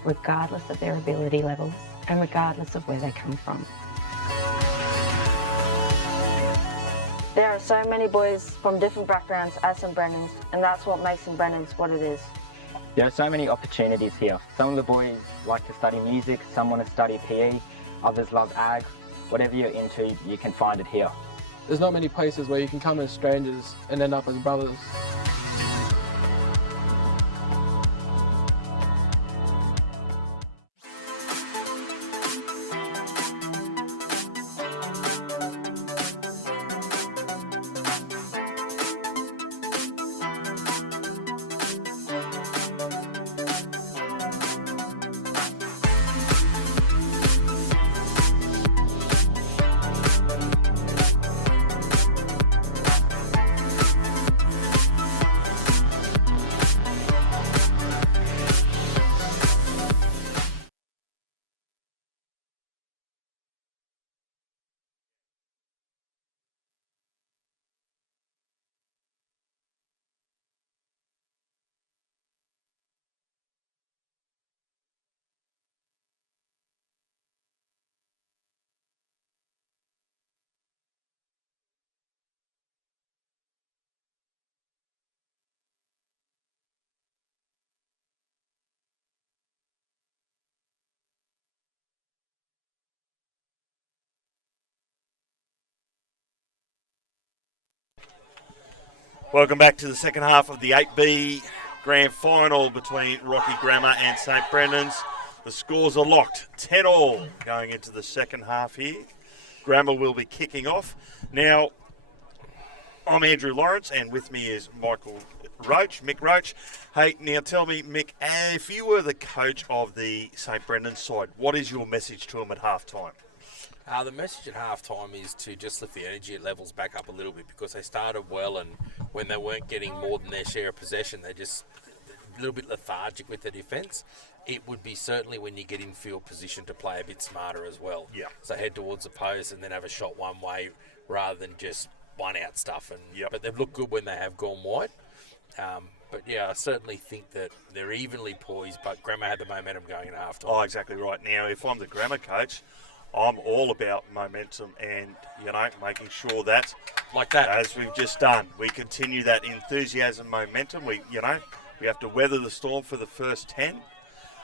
regardless of their ability levels and regardless of where they come from. There are so many boys from different backgrounds at St Brennan's, and that's what makes St Brennan's what it is. There are so many opportunities here. Some of the boys like to study music, some want to study PE, others love ag. Whatever you're into, you can find it here. There's not many places where you can come as strangers and end up as brothers. Welcome back to the second half of the 8B Grand Final between Rocky Grammar and St Brendan's. The scores are locked, 10-all going into the second half here. Grammar will be kicking off. Now, I'm Andrew Lawrence, and with me is Mick Roach. Hey, now tell me, Mick, if you were the coach of the St Brendan's side, what is your message to them at half-time? The message at half-time is to just lift the energy levels back up a little bit, because they started well, and when they weren't getting more than their share of possession, they just a little bit lethargic with the defence. It would be certainly when you get in field position to play a bit smarter as well. Yeah. So head towards the post and then have a shot one way rather than just one-out stuff. And But they've looked good when they have gone wide. But yeah, I certainly think that they're evenly poised, but Grammar had the momentum going at half-time. Oh, exactly right. Now, if I'm the Grammar coach, I'm all about momentum and, making sure that, as we've just done, we continue that enthusiasm, momentum. We have to weather the storm for the first 10.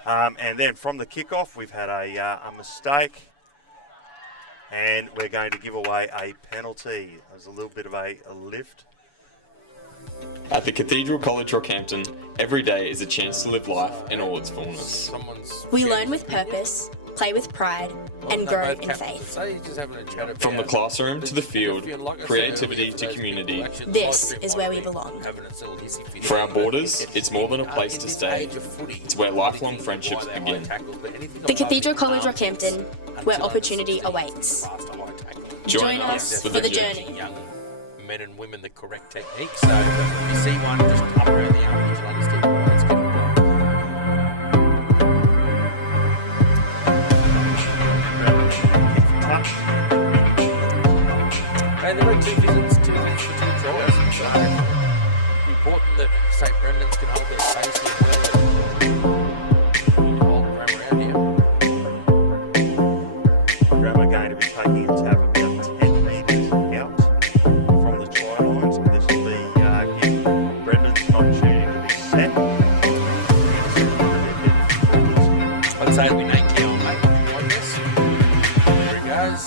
And then from the kickoff, we've had a mistake, and we're going to give away a penalty. There's a little bit of a lift. At the Cathedral College Rockhampton, every day is a chance to live life in all its fullness. We learn with purpose, play with pride, and grow in faith. From the classroom to the field, creativity to community. This is where we belong. For our boarders, it's more than a place to stay. It's where lifelong friendships begin. The Cathedral College Rockhampton, where opportunity awaits. Join us for the journey. Men and women the correct technique. So if you see one, just up around the arm, you'll understand why it's getting done. And there are two visits for two tries. So important that St Brendan's can hold their space as well. Hold Grammar out here. Grammar going to be taking a tap about 10 metres out from the try line. So this will be give Brendan's an opportunity to be set. I'd say we make it on, mate. Like this. There he goes.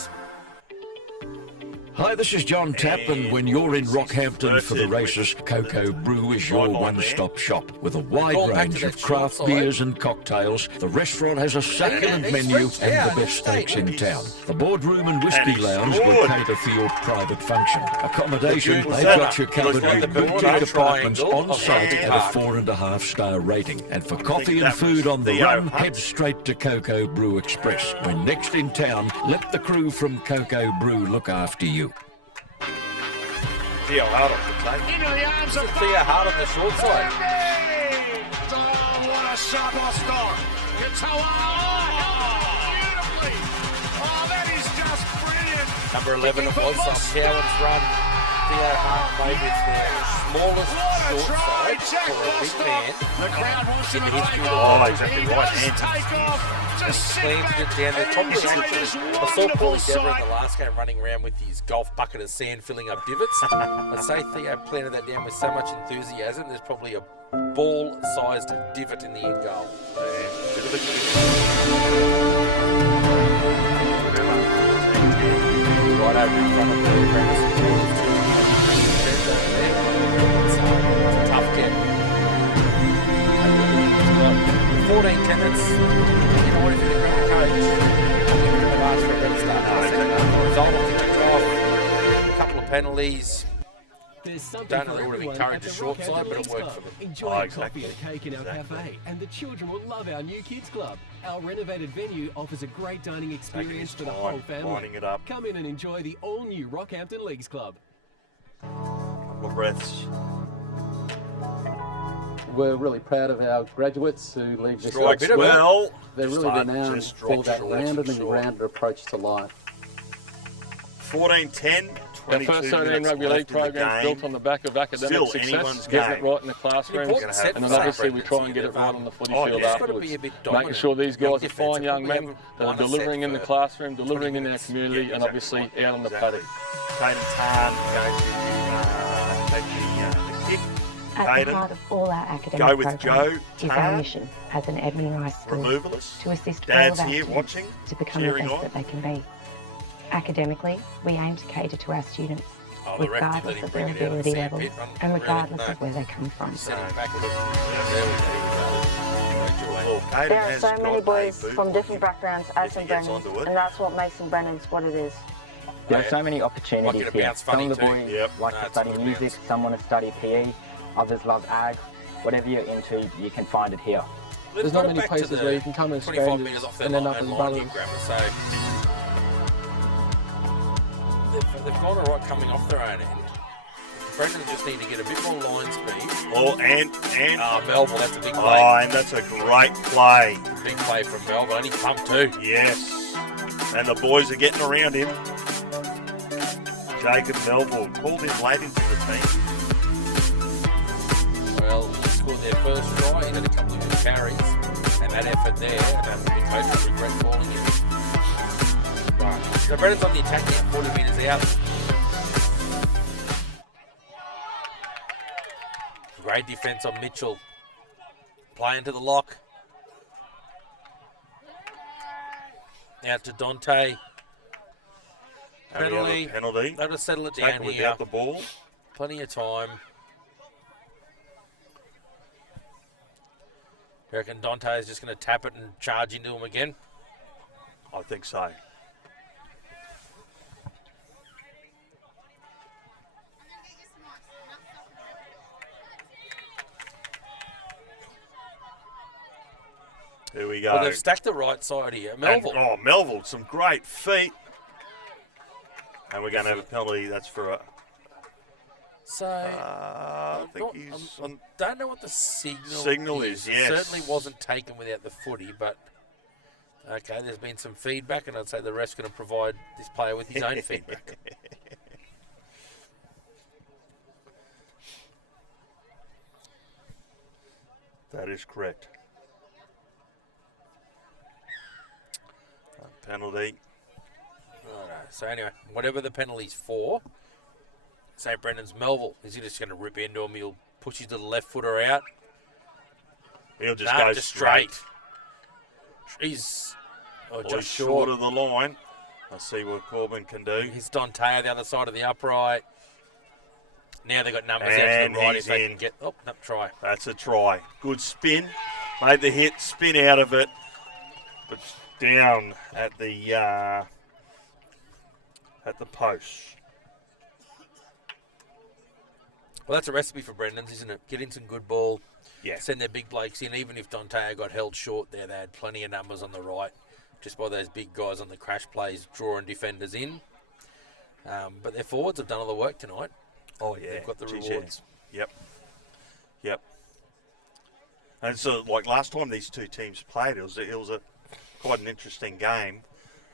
Hi, this is John Tapp, and when you're in Rockhampton for the races, Cocoa Brew is your one-stop shop. With a wide range of craft beers and cocktails, the restaurant has a succulent menu and the best steaks in town. The boardroom and whiskey lounge will cater for your private function. Accommodation, they've got you covered with boutique apartments on site at a 4.5-star rating. And for coffee and food on the run, head straight to Cocoa Brew Express. When next in town, let the crew from Cocoa Brew look after you. Theo Hart off the tape. Into the arms of Theo Hart on the short side. Oh, what a shot off start. Katoa. Beautifully. Oh, that is just brilliant. Number 11 of Ossoff Cowan's run. Theo Hart played with the smallest short side for a big man The crowd wants in him the to history take of the off. world. exactly He right. does take off. Just Planted it down there, top of the This I saw wonderful Paulie Deborah in sight. the last game running around with his golf bucket of sand filling up divots. I'd say Theo planted that down with so much enthusiasm, there's probably a ball-sized divot in the end goal. Right over in front of the Grammar supporters. It's a tough get. 14 tenants. You know what, if you're the Grammar coach, you could have asked for a better start. Result, I think they drove a couple of penalties. There's something Don't for know, it would have everyone encouraged at the the short Rockhampton side, but it Leagues worked Club. for them. Enjoy Oh, a exactly. coffee and cake in our cafe, and the children will love our new kids club. Our renovated venue offers a great dining experience for the whole family. Lining it up. Come in and enjoy the all-new Rockhampton Leagues Club. Couple of breaths. We're really proud of our graduates who leave this Strikes school. well. They're really Start renowned just for drop that short rounded and short. grounded approach to life. 14-10. Our first 13 rugby league programs built on the back of academic Still success, anyone's getting it game. right in the classrooms, Important and then obviously we try and get it right on the footy Oh, field yeah. It's gotta afterwards. be a bit Making dominant. sure these Young guys are defence fine young probably men haven't that are won a set delivering in the for classroom, delivering 20 in our minutes. community, Yeah, and obviously exactly. out on the Exactly. paddock. Caden Tarn going to take the kick. At the Caden, heart of all our academic go with programs Joe is our Tarn, mission as an Edmund Rice School removalist. to assist all Dad's of our here students watching, to become the cheering best on. that they can be. Academically, we aim to cater to our students, Oh, the ref did let regardless him of bring their it out of the ability sand levels pit. and Really? regardless No. of where they come from. Send him back a little. There we go. Well, Caden There are has so got many a boys boot from on different him. backgrounds If at he St gets Brennan's, onto it. and that's what makes St Brennan's what it is. There are so many Might opportunities get a here. bounce Some of the funny too. boys Yep. like No, to it's study a good music, bounce. some want to study PE, others love ag. Whatever you're into, you can find it here. There's not many places where you can come as 25 strangers metres off and their end up line as here, brothers. Grammar, so they've gone all right coming off their own end. Brendan just need to get a bit more line speed. Oh, and Melville, that's a big play. oh, and that's a great play. Big play from Melville, and he pumped too. Yes, and the boys are getting around him. Jacob Melville called him late into the team. Well, he scored their first try, he had a couple of good carries, and that effort there, and the coach will regret calling him. Right. So Brendan's on the attack now, 40 metres out. Great defence on Mitchell. Playing to the lock. Out to Dante. Penalty. Penalty. They'll just settle it down Tackle here. without the ball. Plenty of time. You reckon Dante is just going to tap it and charge into him again? I think so. Here we go. Well, they've stacked the right side here. Melville. And, Melville, some great feet. And we're going to have a penalty. That's for a. So, I think he's I don't know what the signal is. Yes. It certainly wasn't taken without the footy, but okay, there's been some feedback, and I'd say the ref's going to provide this player with his own feedback. That is correct. Penalty. Righto. So anyway, whatever the penalty's for, say Brendan's Melville, is he just going to rip into him? He'll push his little left footer out. He'll just go just straight. He's Well, just he's short short. of the line. Let's see what Corbin can do. He's Dante on the other side of the upright. Now they've got numbers out And to the right he's if they in. can get... Oh, no, try. That's a try. Good spin. Made the hit, spin out of it. But down at the post. Well, that's a recipe for Brendan's, isn't it? Get in some good ball. Yeah. Send their big blokes in. Even if Dante got held short there, they had plenty of numbers on the right. Just by those big guys on the crash plays, drawing defenders in. But their forwards have done all the work tonight. Oh, yeah. They've got the Geez, rewards. Yeah. Yep. And so, like last time these two teams played, it was quite an interesting game.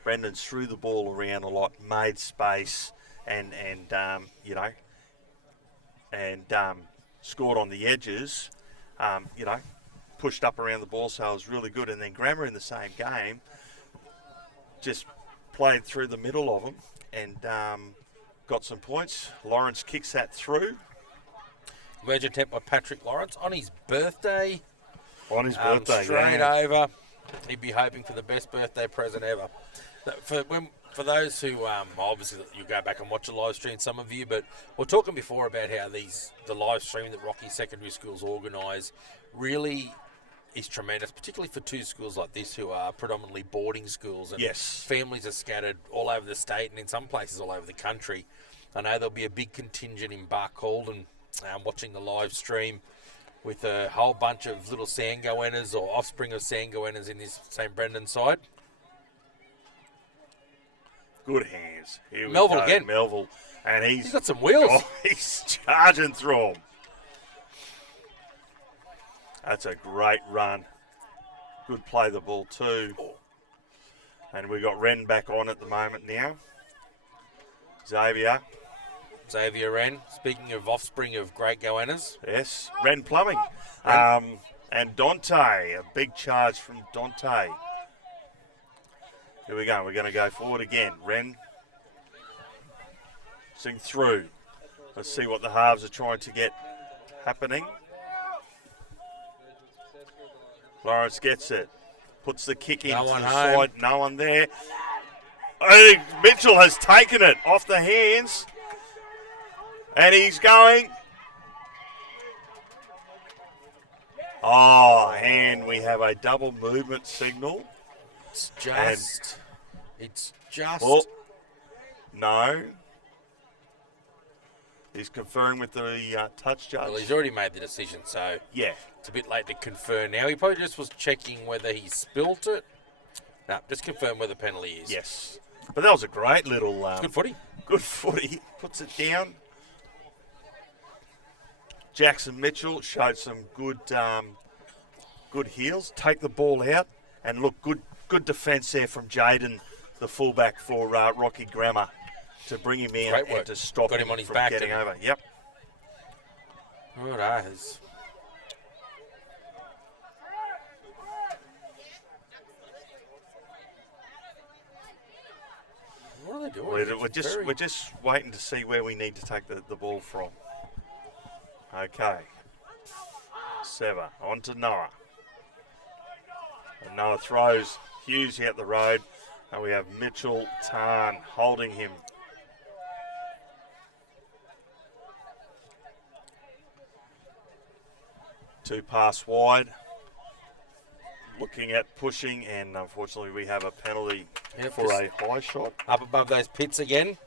Brendan's threw the ball around a lot, made space, and scored on the edges. Pushed up around the ball, so it was really good. And then Grammar in the same game just played through the middle of them and got some points. Lawrence kicks that through. Wedge attempt by Patrick Lawrence on his birthday. On his birthday, straight yeah. over. He'd be hoping for the best birthday present ever. For those who, obviously you go back and watch a live stream, some of you, but we're talking before about how the live stream that Rocky Secondary Schools organise really is tremendous, particularly for two schools like this who are predominantly boarding schools and yes. families are scattered all over the state and in some places all over the country. I know there'll be a big contingent in Barcaldine watching the live stream with a whole bunch of little Sangoennas or offspring of Sangoennas in this St. Brendan side. Good hands. Here we Melville go. again. Melville. And he's got some wheels. Oh, he's charging through them. That's a great run. Good play the ball too. And we got Wren back on at the moment now. Xavier Wren. Speaking of offspring of great goannas. Yes. Wren Plumbing. And Dante. A big charge from Dante. Here we go. We're going to go forward again. Wren. Sing through. Let's see what the halves are trying to get happening. Lawrence gets it. Puts the kick in to the side. No one there. I think Mitchell has taken it off the hands. And he's going. Oh, and we have a double movement signal. It's just. Oh, no. He's conferring with the touch judge. Well, he's already made the decision, so yeah, it's a bit late to confer now. He probably just was checking whether he spilt it. No, just confirm where the penalty is. Yes, but that was a great little. Good footy. Good footy. Puts it down. Jackson Mitchell showed some good heels. Take the ball out and look good defence there from Jaden, the fullback for Rocky Grammar, to bring him in and to stop him on his from back getting over. Yep. Right. What are they doing? We're just waiting to see where we need to take the ball from. Okay. Sever on to Noah. And Noah throws Hughes out the road. And we have Mitchell Tarn holding him. Two pass wide. Looking at pushing, and unfortunately we have a penalty for a high shot. Up above those pits again.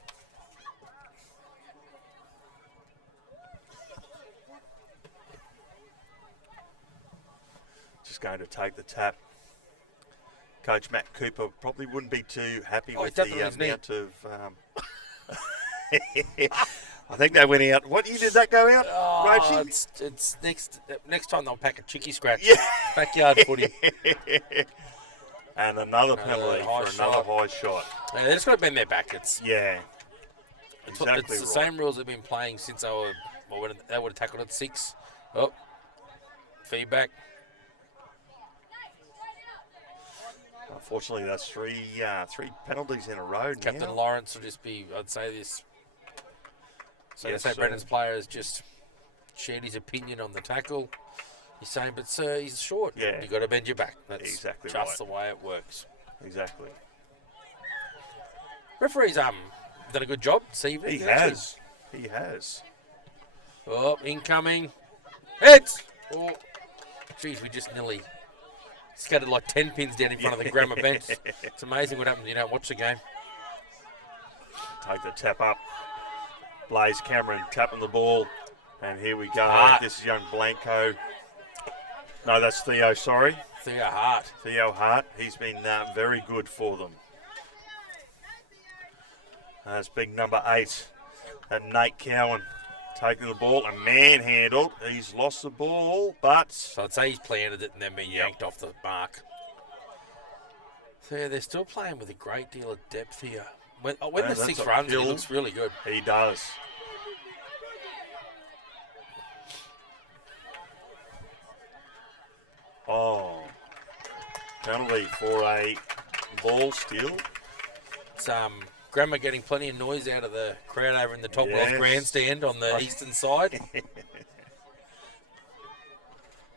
Just going to take the tap. Coach Matt Cooper probably wouldn't be too happy with the amount of... I think they went out. What year did that go out, Roachie? It's next time they'll pack a chicky scratch. Backyard footy. And another penalty for another high shot. Yeah, they just got to bend their back. It's exactly the same rules they've been playing since they would have tackled at 6. Oh, feedback. Unfortunately, that's three penalties in a row. Captain Lawrence will just be, I'd say this. So yes, St. Brendan's player has just shared his opinion on the tackle. He's saying, but sir, he's short. Yeah. You've got to bend your back. That's exactly just the way it works. Exactly. Referee's done a good job this evening. He has. He has. Oh, incoming. Heads! Oh, geez, we just nearly scattered like 10 pins down in front of the Grammar bench. It's amazing what happens when you don't watch the game. Take the tap up. Blaze Cameron tapping the ball. And here we go. Hart. This is young Blanco. No, that's Theo, sorry. Theo Hart. Theo Hart. He's been very good for them. That's big number 8. And Nate Cowan taking the ball and manhandled. He's lost the ball, but... So I'd say he's planted it and then been yanked off the mark. So yeah, they're still playing with a great deal of depth here. When the 6 runs, he looks really good. He does. Oh. Penalty for a ball steal. It's Grammar getting plenty of noise out of the crowd over in the top left grandstand on the eastern side.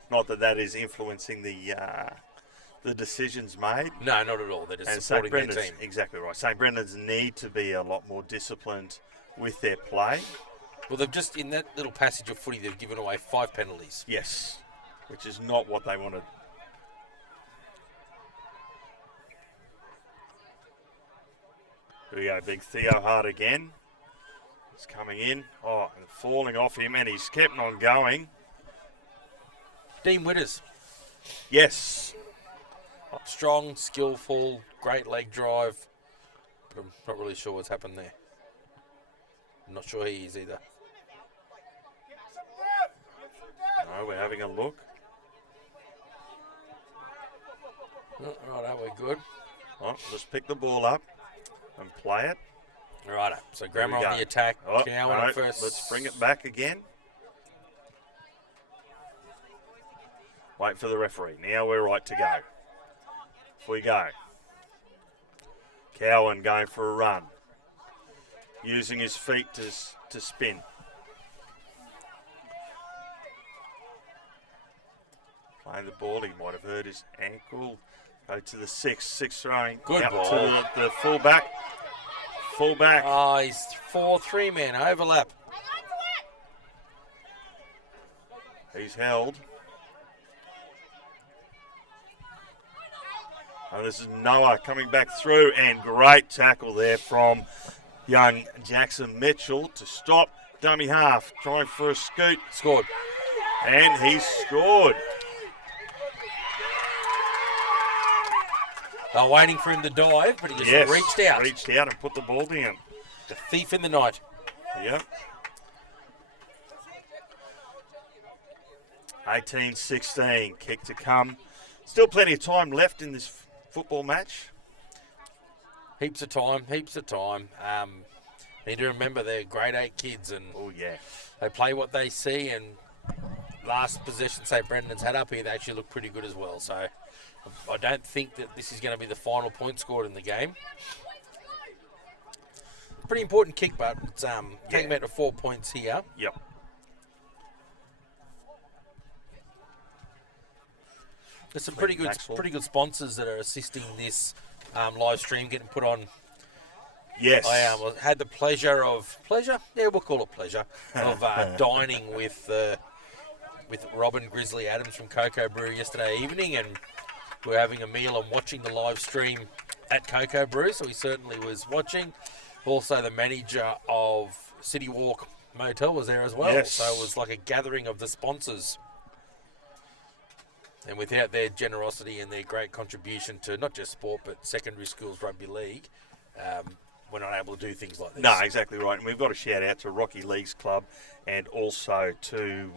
Not that is influencing the decisions made. No, not at all. They're just supporting their team. Exactly right. St. Brendan's need to be a lot more disciplined with their play. Well, they've just, in that little passage of footy, they've given away 5 penalties. Yes, which is not what they wanted. Here we go, big Theo Hart again. He's coming in. Oh, and falling off him, and he's kept on going. Dean Witters. Yes. Strong, skillful, great leg drive. But I'm not really sure what's happened there. I'm not sure he is either. No, we're having a look. Oh, right, we're good. Oh, let's pick the ball up and play it. Right, so Grammar on the attack. Oh, Cowan right, first. let's bring it back again. Wait for the referee. Now we're right to go. Off we go. Cowan going for a run. Using his feet to spin. Playing the ball. He might have hurt his ankle. Go to the 6 throwing. Good ball. To the fullback. Fullback. Oh, he's 4-3 man overlap. He's held. Oh, this is Noah coming back through, and great tackle there from young Jackson Mitchell to stop. Dummy half, trying for a scoot. Scored. And he scored. They're waiting for him to dive, but he just reached out. Reached out and put the ball down. The thief in the night. Yep. 18-16, kick to come. Still plenty of time left in this football match. Heaps of time. Need to remember they're grade 8 kids, and they play what they see, and last possession St. Brendan's had up here, they actually look pretty good as well. So I don't think that this is going to be the final point scored in the game. Pretty important kick, but it's taking them out to 4 points here. Yep. There's some pretty good sponsors that are assisting this live stream getting put on. Yes. I had the pleasure. Yeah, we'll call it pleasure of dining with Robin Grizzly Adams from Cocoa Brew yesterday evening, and we're having a meal and watching the live stream at Cocoa Brew, so he certainly was watching. Also, the manager of City Walk Motel was there as well, so it was like a gathering of the sponsors. And without their generosity and their great contribution to not just sport but secondary schools rugby league, we're not able to do things like this. No, exactly right. And we've got a shout out to Rocky Leagues Club and also to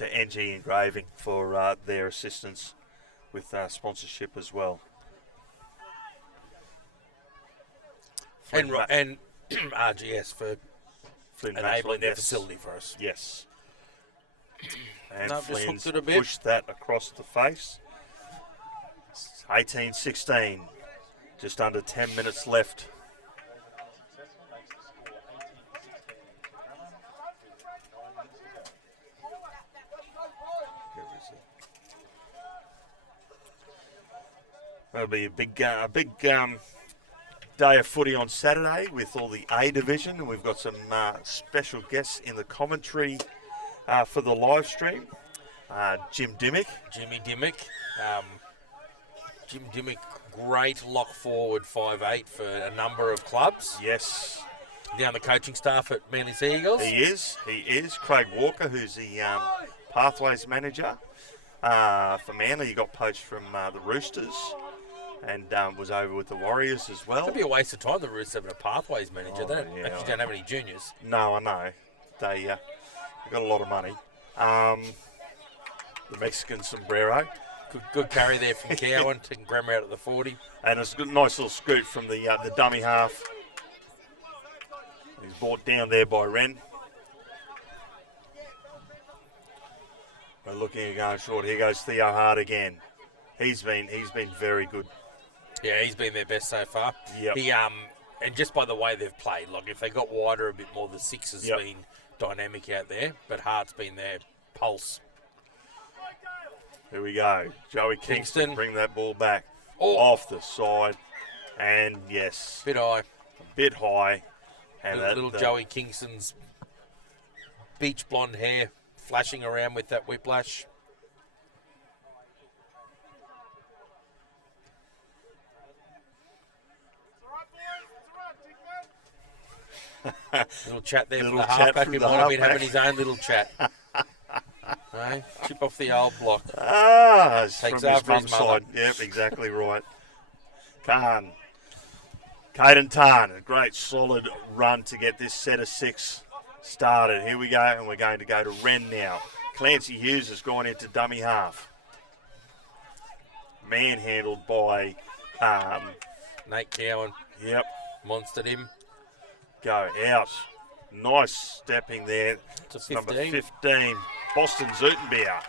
NG Engraving for their assistance with sponsorship as well. And RGS for enabling their facility for us. Yes. And Just Flynn's hooked it a bit. pushed that across the face. 18-16. Just under 10 minutes left. That'll be a big day of footy on Saturday with all the A division, and we've got some special guests in the commentary for the live stream. Jimmy Dimmick. Jim Dimmick, great lock forward 5'8" for a number of clubs. Yes. Down the coaching staff at Manly Sea Eagles. He is. Craig Walker, who's the Pathways manager for Manly. He got poached from the Roosters and was over with the Warriors as well. It'd be a waste of time, the Roosters having a Pathways manager. They actually don't have any juniors. No, I know. They got a lot of money. The Mexican sombrero. Good carry there from Cowan, taking Graham out at the 40. And it's a nice little scoot from the dummy half. He's brought down there by Wren. We're looking at going short. Here goes Theo Hart again. He's been very good. Yeah, he's been their best so far. Yep. And just by the way they've played, like if they got wider a bit more, the six has been dynamic out there. But Hart's been their pulse. Here we go. Joey Kingston bring that ball back off the side. And yes. Bit high. And little Joey Kingston's beach blonde hair flashing around with that whiplash. Little chat there from the halfback who might have been having his own little chat. Hey, chip off the old block. Takes after his side. Yep, exactly right. Caden Tarn, a great solid run to get this set of six started. Here we go, and we're going to go to Wren now. Clancy Hughes has gone into dummy half. Manhandled by Nate Cowan. Yep. Monstered him. Go out. Nice stepping there. It's number 15, Boston Zutenbeer.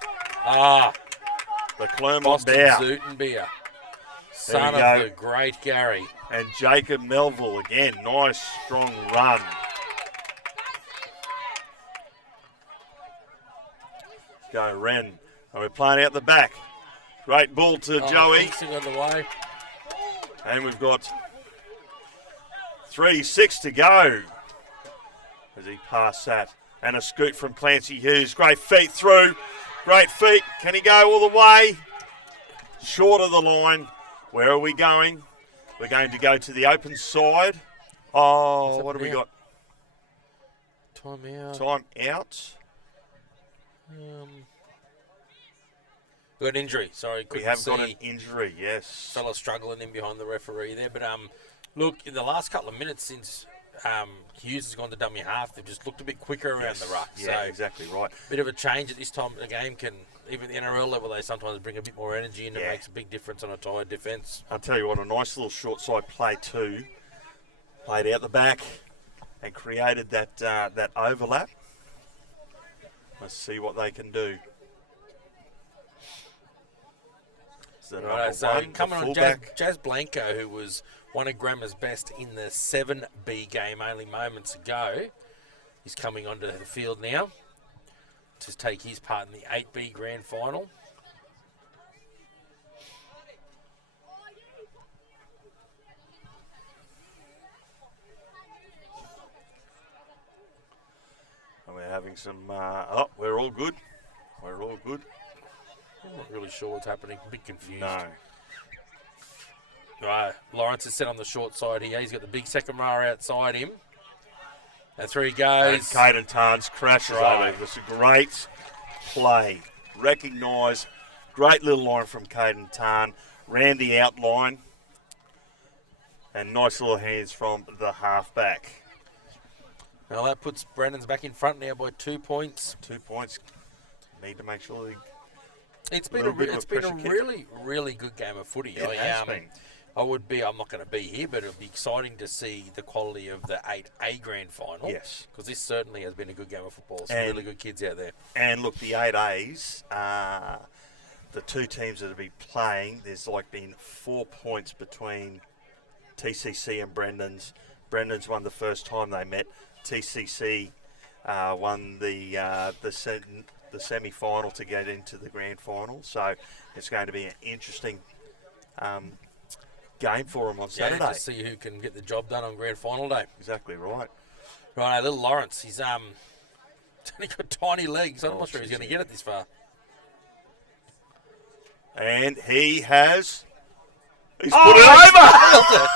The Clermont Boston Bear. Zutenbeer. Son of the great Gary. And Jacob Melville again. Nice, strong run. Go Wren. And we're playing out the back. Great ball to Joey. On the way. And we've got 3:06 to go as he passed that. And a scoot from Clancy Hughes. Great feet through. Great feet. Can he go all the way? Short of the line. Where are we going? We're going to go to the open side. What have we got? Time out. Time out. We got an injury. Sorry, we have got an injury, yes. Fella struggling in behind the referee there. But look, in the last couple of minutes since Hughes has gone to dummy half, they've just looked a bit quicker around the ruck. Yeah, so exactly right. Bit of a change at this time of the game can, even at the NRL level, they sometimes bring a bit more energy and it makes a big difference on a tired defence. I'll tell you what, a nice little short side play too. Played out the back and created that overlap. Let's see what they can do. Right, so coming on, Jazz Blanco, who was one of Grammer's best in the 7B game only moments ago, is coming onto the field now to take his part in the 8B grand final. And we're having some, we're all good. We're all good. I'm not really sure what's happening. A bit confused. No. Right, Lawrence is set on the short side here. He's got the big second rower outside him. And through he goes. And Caden Tarns crashes over. It's a great play. Recognised. Great little line from Caden Tarn. Ran the outline. And nice little hands from the halfback. Well, that puts Brandon's back in front now by 2 points. 2 points. Need to make sure they... It's been a really, really good game of footy. It has been. I'm not going to be here, but it'll be exciting to see the quality of the 8A grand final. Yes. Because this certainly has been a good game of football. Some really good kids out there. And look, the 8As, the two teams that have been playing, there's been 4 points between TCC and Brendan's. Brendan's won the first time they met. TCC won the semi-final to get into the grand final. So it's going to be an interesting game for him on Saturday. Yeah, just see who can get the job done on grand final day. Exactly right. Right, little Lawrence, he's only got tiny legs. I'm not sure he's going to get it this far. And he's put it over.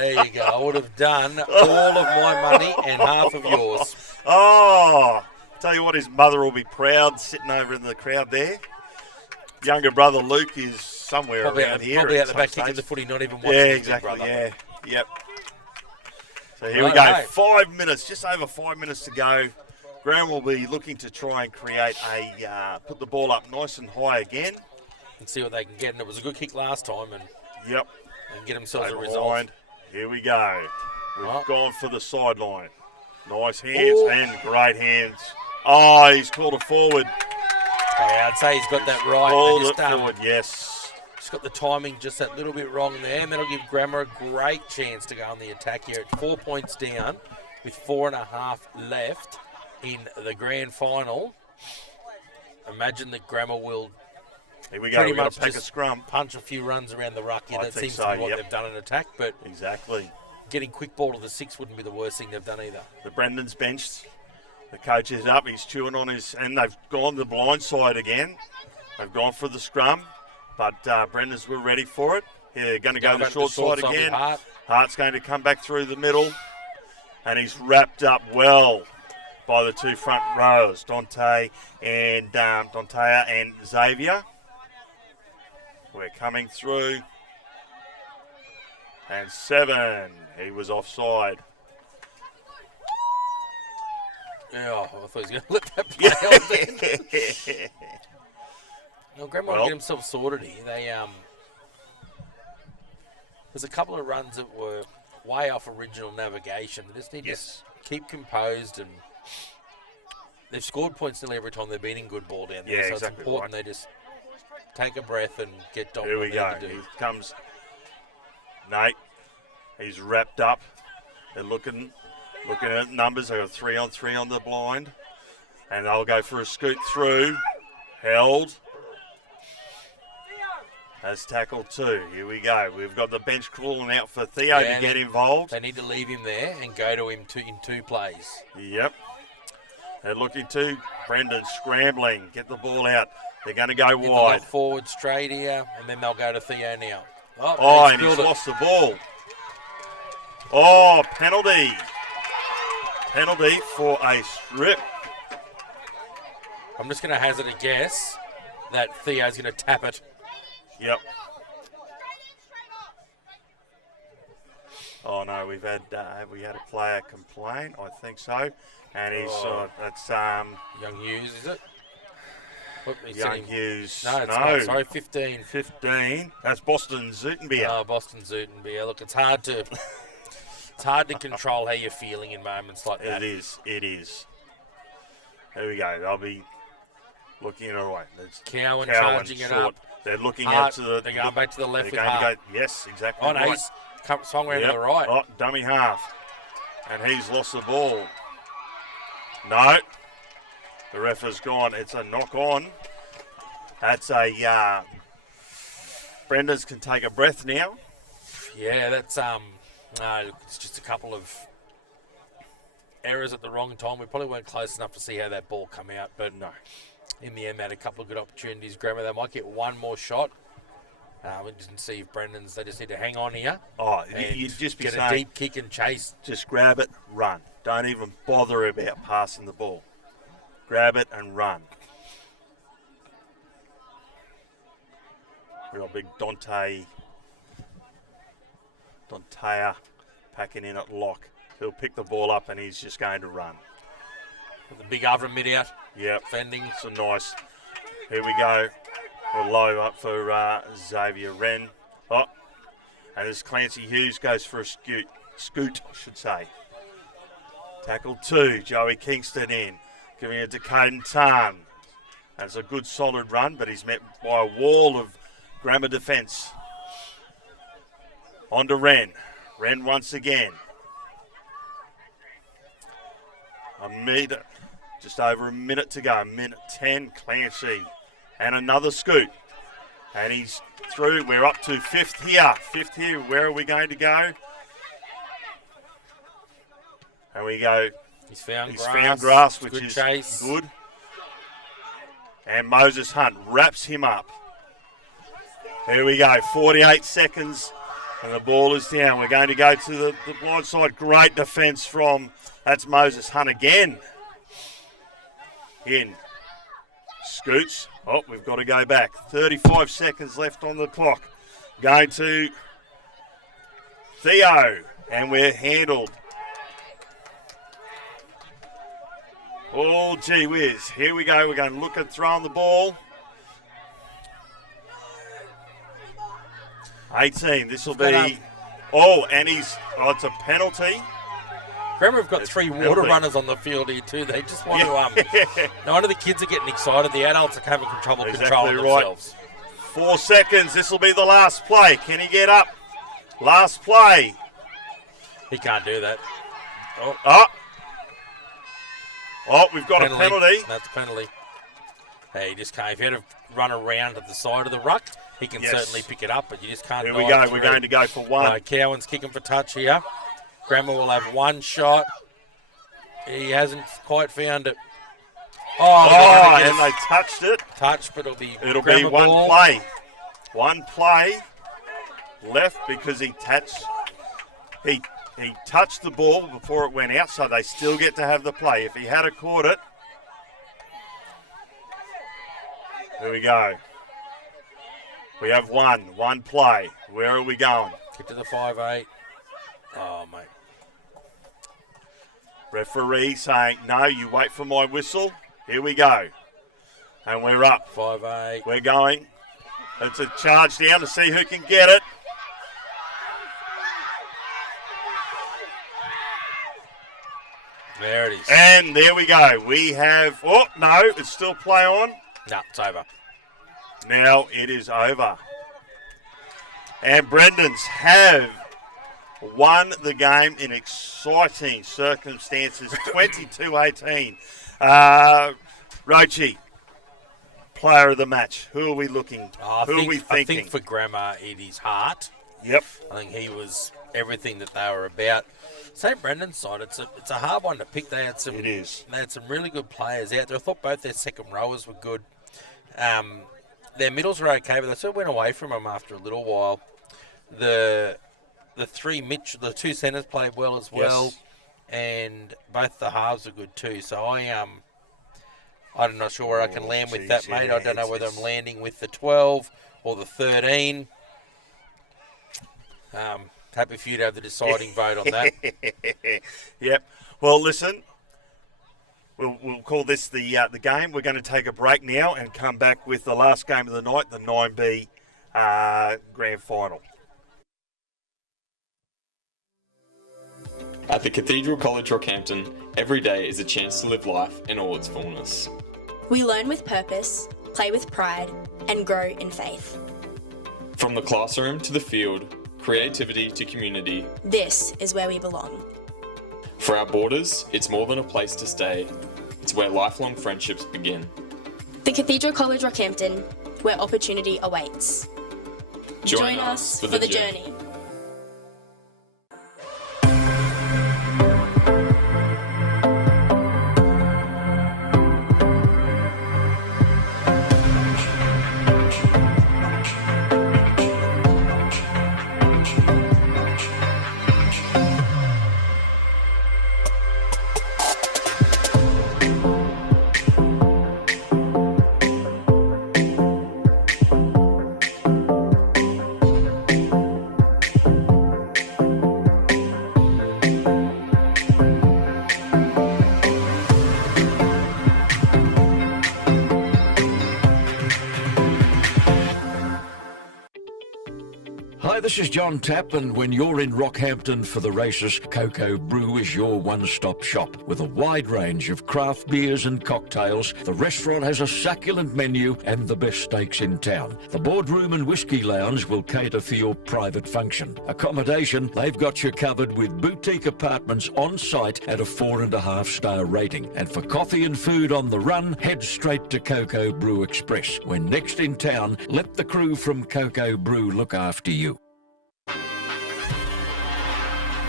There you go. I would have done all of my money and half of yours. Oh, tell you what, his mother will be proud sitting over in the crowd there. Younger brother Luke is somewhere Probably around here. Probably at out the some back stage. kicking the footy, not even watching Yeah, his big exactly. brother. Yeah, yep. So here we go. Right. 5 minutes, just over 5 minutes to go. Graham will be looking to try and create put the ball up nice and high again. And see what they can get. And it was a good kick last time. And Yep. get themselves a Over result. line. Here we go. We've Oh. gone for the sideline. Nice hands and great hands. Oh, he's called it forward. Yeah, I'd say he's got that right. Called They it forward, yes. Just got the timing just that little bit wrong there. And that'll give Grammer a great chance to go on the attack here at 4 points down with 4.5 left in the grand final. Imagine that Grammer will Here we go. pretty We're going much to take a just scrum. punch a few runs around the ruck. Yeah, I that think seems so, to be what yep. they've done in attack. But Exactly. getting quick ball to the 6 wouldn't be the worst thing they've done either. The Brendan's benched. The coach is up. He's chewing on his, and they've gone the blind side again. They've gone for the scrum, but Brendan's were ready for it. Yeah, going to go the short side with again. Hart. Hart's going to come back through the middle, and he's wrapped up well by the two front rows, Dante and Dontea and Xavier. We're coming through, and 7. He was offside. Yeah, I thought he was going to let that play on there. No, Graham might Well. get himself sorted here. There's a couple of runs that were way off original navigation. They just need to keep composed, and they've scored points nearly every time they've been in good ball down there. Yeah, so exactly it's important they just take a breath and get done. Here we go. To do. Here comes Nate. He's wrapped up. They're looking at numbers. They've got 3-on-3 on the blind. And they'll go for a scoot through. Held. Has tackled 2. Here we go. We've got the bench calling out for Theo to get involved. They need to leave him there and go to him in 2 plays. Yep. They're looking to Brendan scrambling. Get the ball out. They're going to go Get the wide. lock forward straight here, and then they'll go to Theo now. Oh, they and he's spilled it. lost the ball. Oh, penalty. Penalty for a strip. I'm just going to hazard a guess that Theo's going to tap it. Yep. Oh no, have we had a player complain? I think so. And he's that's Young Hughes, is it? What, Young Hughes. No, it's not. Sorry, 15. 15. That's Boston Zutenbier. Oh, Boston Zutenbier. Look, it's hard to control how you're feeling in moments like that. It is. There we go. They'll be looking at it right. Cowan charging it up. They're looking Hart, out to the. they're going back to the left they're with going Hart. to go, yes, exactly. Oh, no, right. he's swung around to the right. Oh, dummy half. And he's lost the ball. No. The ref has gone. It's a knock on. That's a. Brenda's can take a breath now. Yeah, that's no, it's just a couple of errors at the wrong time. We probably weren't close enough to see how that ball come out, but no. In the end, they had a couple of good opportunities. Grammer, they might get one more shot. We didn't see if Brendan's. They just need to hang on here. Oh, and you'd just be get saying, a deep kick and chase. Just grab it, run. Don't even bother about passing the ball. Grab it and run. We've got big Dontea packing in at lock. He'll pick the ball up and he's just going to run. With the big Avram mid out. Yep. Fending. So nice. Here we go. We're low up for Xavier Wren. Oh, and as Clancy Hughes goes for a scoot, I should say. Tackle 2, Joey Kingston in. Giving it to Caden Tarn. That's a good solid run, but he's met by a wall of Grammar defence. On to Wren. Wren once again. Just over a minute to go. Minute 10, Clancy. And another scoot. And he's through. We're up to fifth here. Fifth here. Where are we going to go? And we go. He's found grass, which good is chase. good. And Moses Hunt wraps him up. Here we go. 48 seconds. And the ball is down. We're going to go to the blind side. Great defence from, that's Moses Hunt again. In. Scoots. Oh, we've got to go back. 35 seconds left on the clock. Going to Theo. And we're handled. Oh, gee whiz. Here we go. We're going to look at throwing the ball. 18. This will be. Oh, and it's a penalty. Remember, we've got three water runners on the field here too. They just want to. No wonder the kids are getting excited. The adults are having trouble controlling themselves. 4 seconds. This will be the last play. Can he get up? Last play. He can't do that. Oh, we've got a penalty. That's a penalty. Hey, you just can't. If you had to run around at the side of the ruck, he can certainly pick it up, but you just can't. Here we go. We're going to go for one. Cowan's kicking for touch here. Grammer will have one shot. He hasn't quite found it. And they touched it. Touch, but it'll be one ball. play. One play left because he touched the ball before it went out, so they still get to have the play. If he had caught it. Here we go. We have one play. Where are we going? Get to the 5-8. Oh, mate. Referee saying, no, you wait for my whistle. Here we go. And we're up. 5-8. We're going. It's a charge down to see who can get it. There it is. And there we go. We have, it's still play on. No, it's over. Now it is over. And Brendans have won the game in exciting circumstances, 22-18. Rochi, player of the match. Who are we looking? Who are we thinking? I think for Grammar, it is Hart. Yep. I think he was everything that they were about. St. Brendan's side, it's a hard one to pick. They had some really good players out there. I thought both their second rowers were good. Their middles were okay, but they sort of went away from them after a little while. The two centres played well as well, and both the halves are good too. So I'm not sure where I can land with that, mate. I don't know whether I'm landing with the 12 or the 13. Happy for you to have the deciding vote on that. Yep. Well, listen, we'll call this the game. We're going to take a break now and come back with the last game of the night, the 9B Grand Final. At the Cathedral College Rockhampton, every day is a chance to live life in all its fullness. We learn with purpose, play with pride, and grow in faith. From the classroom to the field, creativity to community, this is where we belong. For our boarders, it's more than a place to stay. It's where lifelong friendships begin. The Cathedral College Rockhampton, where opportunity awaits. Join us for the journey. this is John Tapp, and when you're in Rockhampton for the races, Cocoa Brew is your one-stop shop. With a wide range of craft beers and cocktails, the restaurant has a succulent menu and the best steaks in town. The boardroom and whiskey lounge will cater for your private function. Accommodation, they've got you covered with boutique apartments on site at a 4.5-star rating. And for coffee and food on the run, head straight to Cocoa Brew Express. When next in town, let the crew from Cocoa Brew look after you.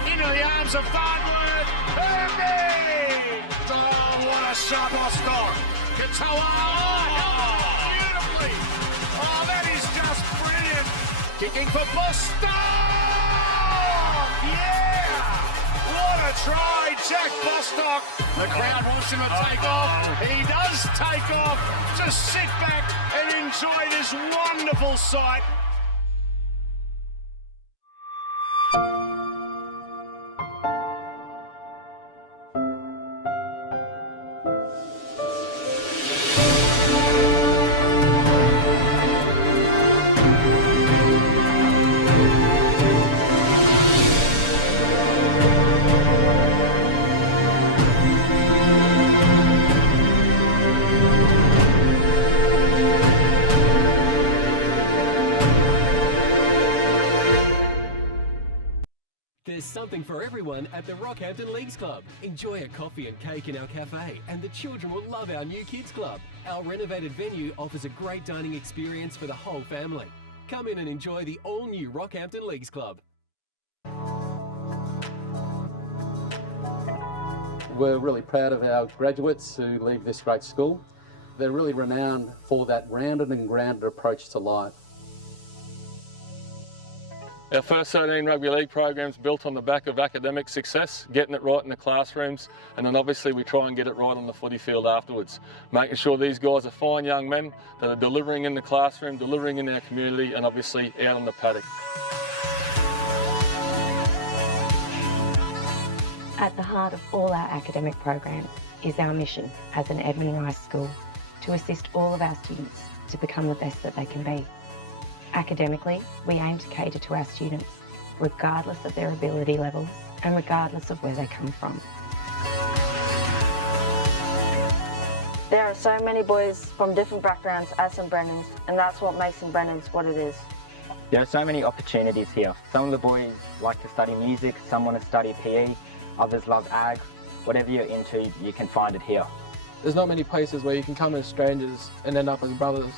Into the arms of Farnworth. Hermini! Oh, what a shot, Boston. Katoa. Oh, beautifully. Oh, that is just brilliant. Kicking for Boston. Yeah! What a try, Jack Bostock. The crowd wants him to take off. He does take off. Just sit back and enjoy this wonderful sight. There's something for everyone at the Rockhampton Leagues Club. Enjoy a coffee and cake in our cafe, and the children will love our new kids club. Our renovated venue offers a great dining experience for the whole family. Come in and enjoy the all-new Rockhampton Leagues Club. We're really proud of our graduates who leave this great school. They're really renowned for that rounded and grounded approach to life. Our first 13 rugby league program's built on the back of academic success, getting it right in the classrooms, and then obviously we try and get it right on the footy field afterwards, making sure these guys are fine young men that are delivering in the classroom, delivering in our community, and obviously out on the paddock. At the heart of all our academic programs is our mission as an Edmund Rice school to assist all of our students to become the best that they can be. Academically, we aim to cater to our students, regardless of their ability levels and regardless of where they come from. There are so many boys from different backgrounds at St Brennan's, and that's what makes St Brennan's what it is. There are so many opportunities here. Some of the boys like to study music, some want to study PE, others love ag. Whatever you're into, you can find it here. There's not many places where you can come as strangers and end up as brothers.